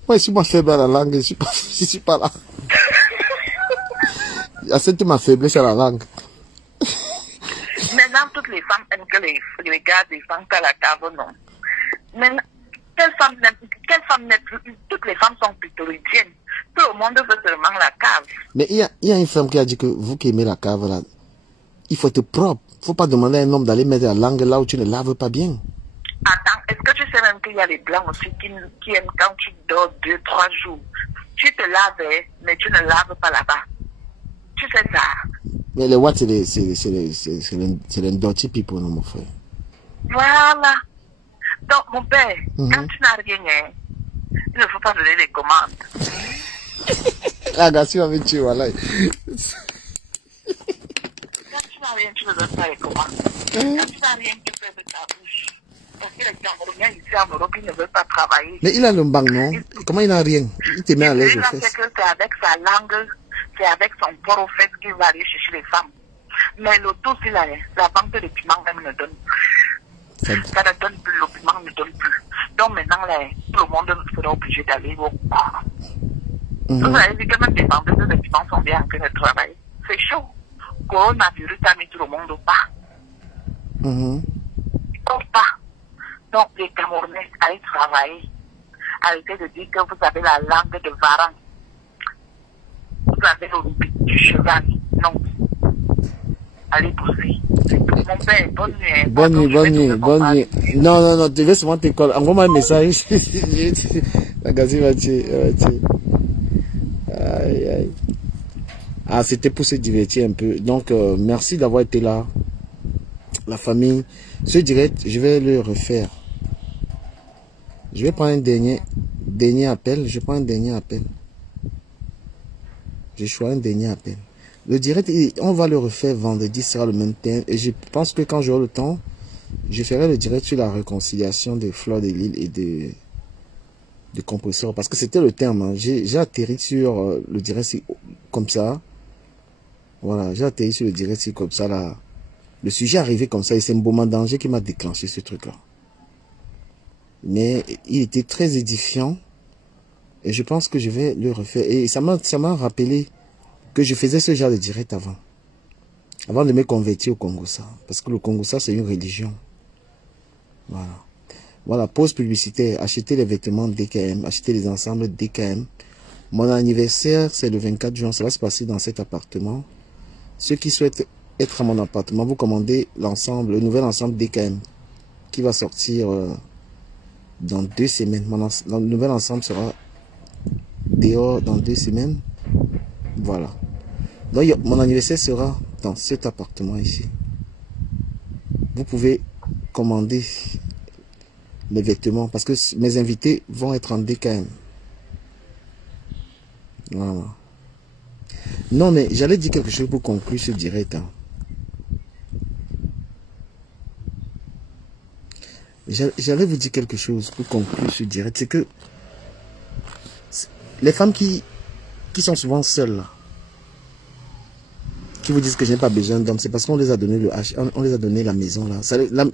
Moi, je suis moins faible à la langue, je suis pas là. Accepte ma faiblesse à la langue. Maintenant, toutes les femmes aiment que les gars descendent à la cave, non? Maintenant, quelle femme n'est plus? Toutes les femmes sont putoridiennes. Tout le monde veut seulement la cave. Mais il y a une femme qui a dit que vous qui aimez la cave, là, il faut être propre. Il ne faut pas demander à un homme d'aller mettre la langue là où tu ne laves pas bien. Attends, est-ce que tu sais même qu'il y a les blancs aussi qui aiment quand tu dors 2-3 jours? Tu te laves, mais tu ne laves pas là-bas. Tu sais ça? Mais les Watts, c'est les dirty people, non, mon frère. Voilà. Donc, mon père, quand tu n'as rien, il ne faut pas donner les commandes. La gâchis avec tu, voilà. Quand tu n'as rien, tu ne donnes pas les commandes. Quand tu n'as rien, tu fais de ta bouche. Parce que les Camerounais ici en Europe, ils ne veulent pas travailler. Mais il a le banc, non? Comment il n'a rien? Il te met à l'aise aux fesses. C'est avec sa langue, c'est avec son port aux fesses qu'il va aller chercher les femmes. Mais le tout, c'est la vente de piment même ne donne plus. Ça ne donne plus, le piment ne donne plus. Donc maintenant, tout le monde sera obligé d'aller au cours. Vous avez vu que même les vendeuses de piments sont bien en train de travailler. C'est chaud. Coronavirus a mis tout le monde au pas. Au pas. Donc les Camerounais, allez travailler. Arrêtez de dire que vous avez la langue de Varan. Vous avez le du cheval. Non. Allez pousser. C'est tout. Mon père, bonne nuit. Bonne nuit. Non, tu veux seulement t'école. Envoie-moi un message. La gazine va tuer. Aïe. Ah, c'était pour se divertir un peu. Donc, merci d'avoir été là. La famille. Ce direct, je vais le refaire. Je vais prendre un dernier appel. Je prends un dernier appel. Je choisis un dernier appel. Le direct, on va le refaire vendredi, sera le même thème. Et je pense que quand j'aurai le temps, je ferai le direct sur la réconciliation de Fleur de Lille et de Compresseur. Parce que c'était le terme. Hein. J'ai atterri sur le direct comme ça. Voilà, j'ai atterri sur le direct comme ça. Là. Le sujet est arrivé comme ça et c'est un moment danger qui m'a déclenché ce truc-là. Mais il était très édifiant. Et je pense que je vais le refaire. Et ça m'a rappelé que je faisais ce genre de direct avant. Avant de me convertir au Congo-Ça. Parce que le Congo-Ça, c'est une religion. Voilà. Voilà, pause publicitaire. Achetez les vêtements DKM. Achetez les ensembles DKM. Mon anniversaire, c'est le 24 juin. Ça va se passer dans cet appartement. Ceux qui souhaitent être à mon appartement, vous commandez l'ensemble, le nouvel ensemble DKM qui va sortir dans 2 semaines. Le nouvel ensemble sera dehors dans 2 semaines. Voilà. Donc, mon anniversaire sera dans cet appartement ici. Vous pouvez commander les vêtements parce que mes invités vont être en DKM. Voilà. Non, mais j'allais dire quelque chose pour conclure ce direct. Hein. J'allais vous dire quelque chose pour conclure ce direct. C'est que les femmes qui sont souvent seules, là, qui vous disent que je n'ai pas besoin d'hommes, c'est parce qu'on les a donné le H, on les a donné la maison là.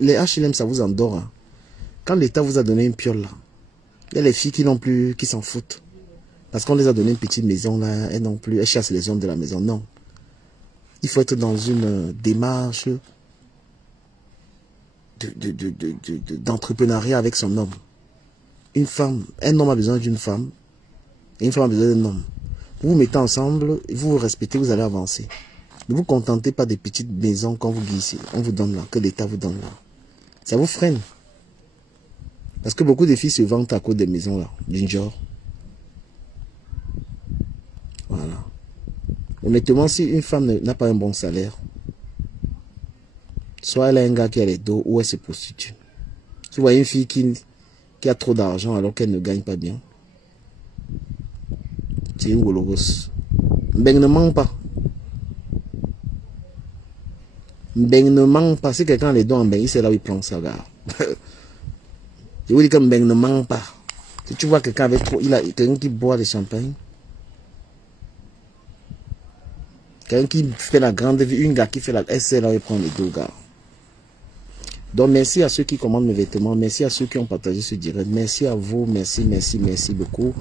Les HLM, ça vous endort. Hein. Quand l'État vous a donné une piole là, il y a les filles qui n'ont plus, qui s'en foutent. Parce qu'on les a donné une petite maison là, elles n'ont plus, elles chassent les hommes de la maison. Non. Il faut être dans une démarche d'entrepreneuriat avec son homme. Une femme, un homme a besoin d'une femme, et une femme a besoin d'un homme. Vous vous mettez ensemble, vous vous respectez, vous allez avancer. Ne vous contentez pas des petites maisons qu'on vous glisse, on vous donne là, que l'État vous donne là. Ça vous freine. Parce que beaucoup de filles se vantent à cause des maisons là, d'une genre. Voilà. Honnêtement, si une femme n'a pas un bon salaire, soit elle a un gars qui a les dos ou elle se prostitue. Si vous voyez une fille qui a trop d'argent alors qu'elle ne gagne pas bien, c'est une gologos. Ben ne ment pas. Ben ne ment pas. Si quelqu'un a les dos en ben, c'est là où il prend ça, gars. Je vous dis que ben ne ment pas. Si tu vois quelqu'un avec trop, il a quelqu'un qui boit du champagne, quelqu'un qui fait la grande vie, une gars qui fait la SL, là où il prend les dos, gars. Donc merci à ceux qui commandent mes vêtements, merci à ceux qui ont partagé ce direct, merci à vous, merci beaucoup.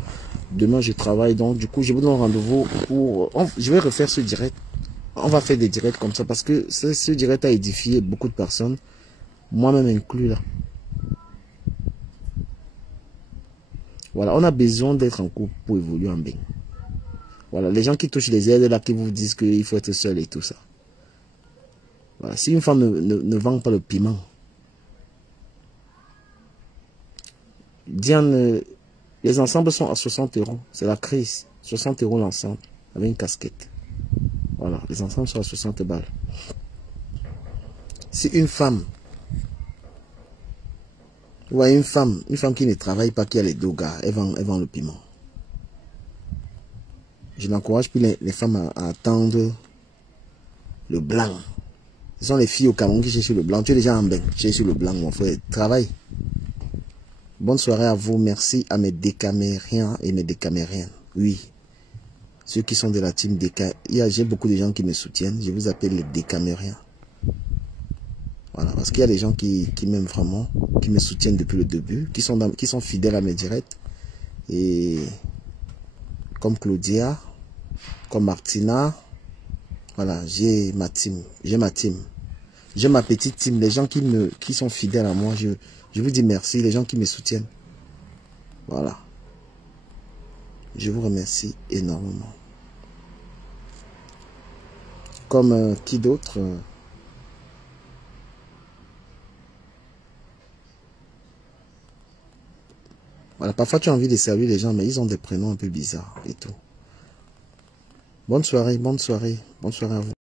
Demain je travaille, donc du coup je vous donne rendez-vous pour... je vais refaire ce direct, on va faire des directs comme ça parce que ce direct a édifié beaucoup de personnes, moi-même inclus là. Voilà, on a besoin d'être en couple pour évoluer en bien. Voilà, les gens qui touchent les aides là, qui vous disent qu'il faut être seul et tout ça. Voilà, si une femme ne vend pas le piment, Diane, les ensembles sont à 60 €. C'est la crise. 60 € l'ensemble, avec une casquette. Voilà, les ensembles sont à 60 balles. Si une femme, vous voyez une femme qui ne travaille pas, qui a les dos gars, elle vend le piment. Je n'encourage plus les femmes à attendre le blanc. Ce sont les filles au Cameroun qui cherchent le blanc. Tu es déjà en bain, cherche le blanc, mon frère. Travaille. Bonne soirée à vous. Merci à mes décamériens et mes décamériennes. Oui. Ceux qui sont de la team DK. J'ai beaucoup de gens qui me soutiennent. Je vous appelle les décamériens. Voilà. Parce qu'il y a des gens qui m'aiment vraiment, qui me soutiennent depuis le début, qui sont fidèles à mes directs. Et comme Claudia, comme Martina. Voilà. J'ai ma team. J'ai ma petite team. Les gens qui sont fidèles à moi, je vous dis merci, les gens qui me soutiennent. Voilà. Je vous remercie énormément. Comme qui d'autre Voilà, parfois tu as envie de servir les gens, mais ils ont des prénoms un peu bizarres et tout. Bonne soirée à vous.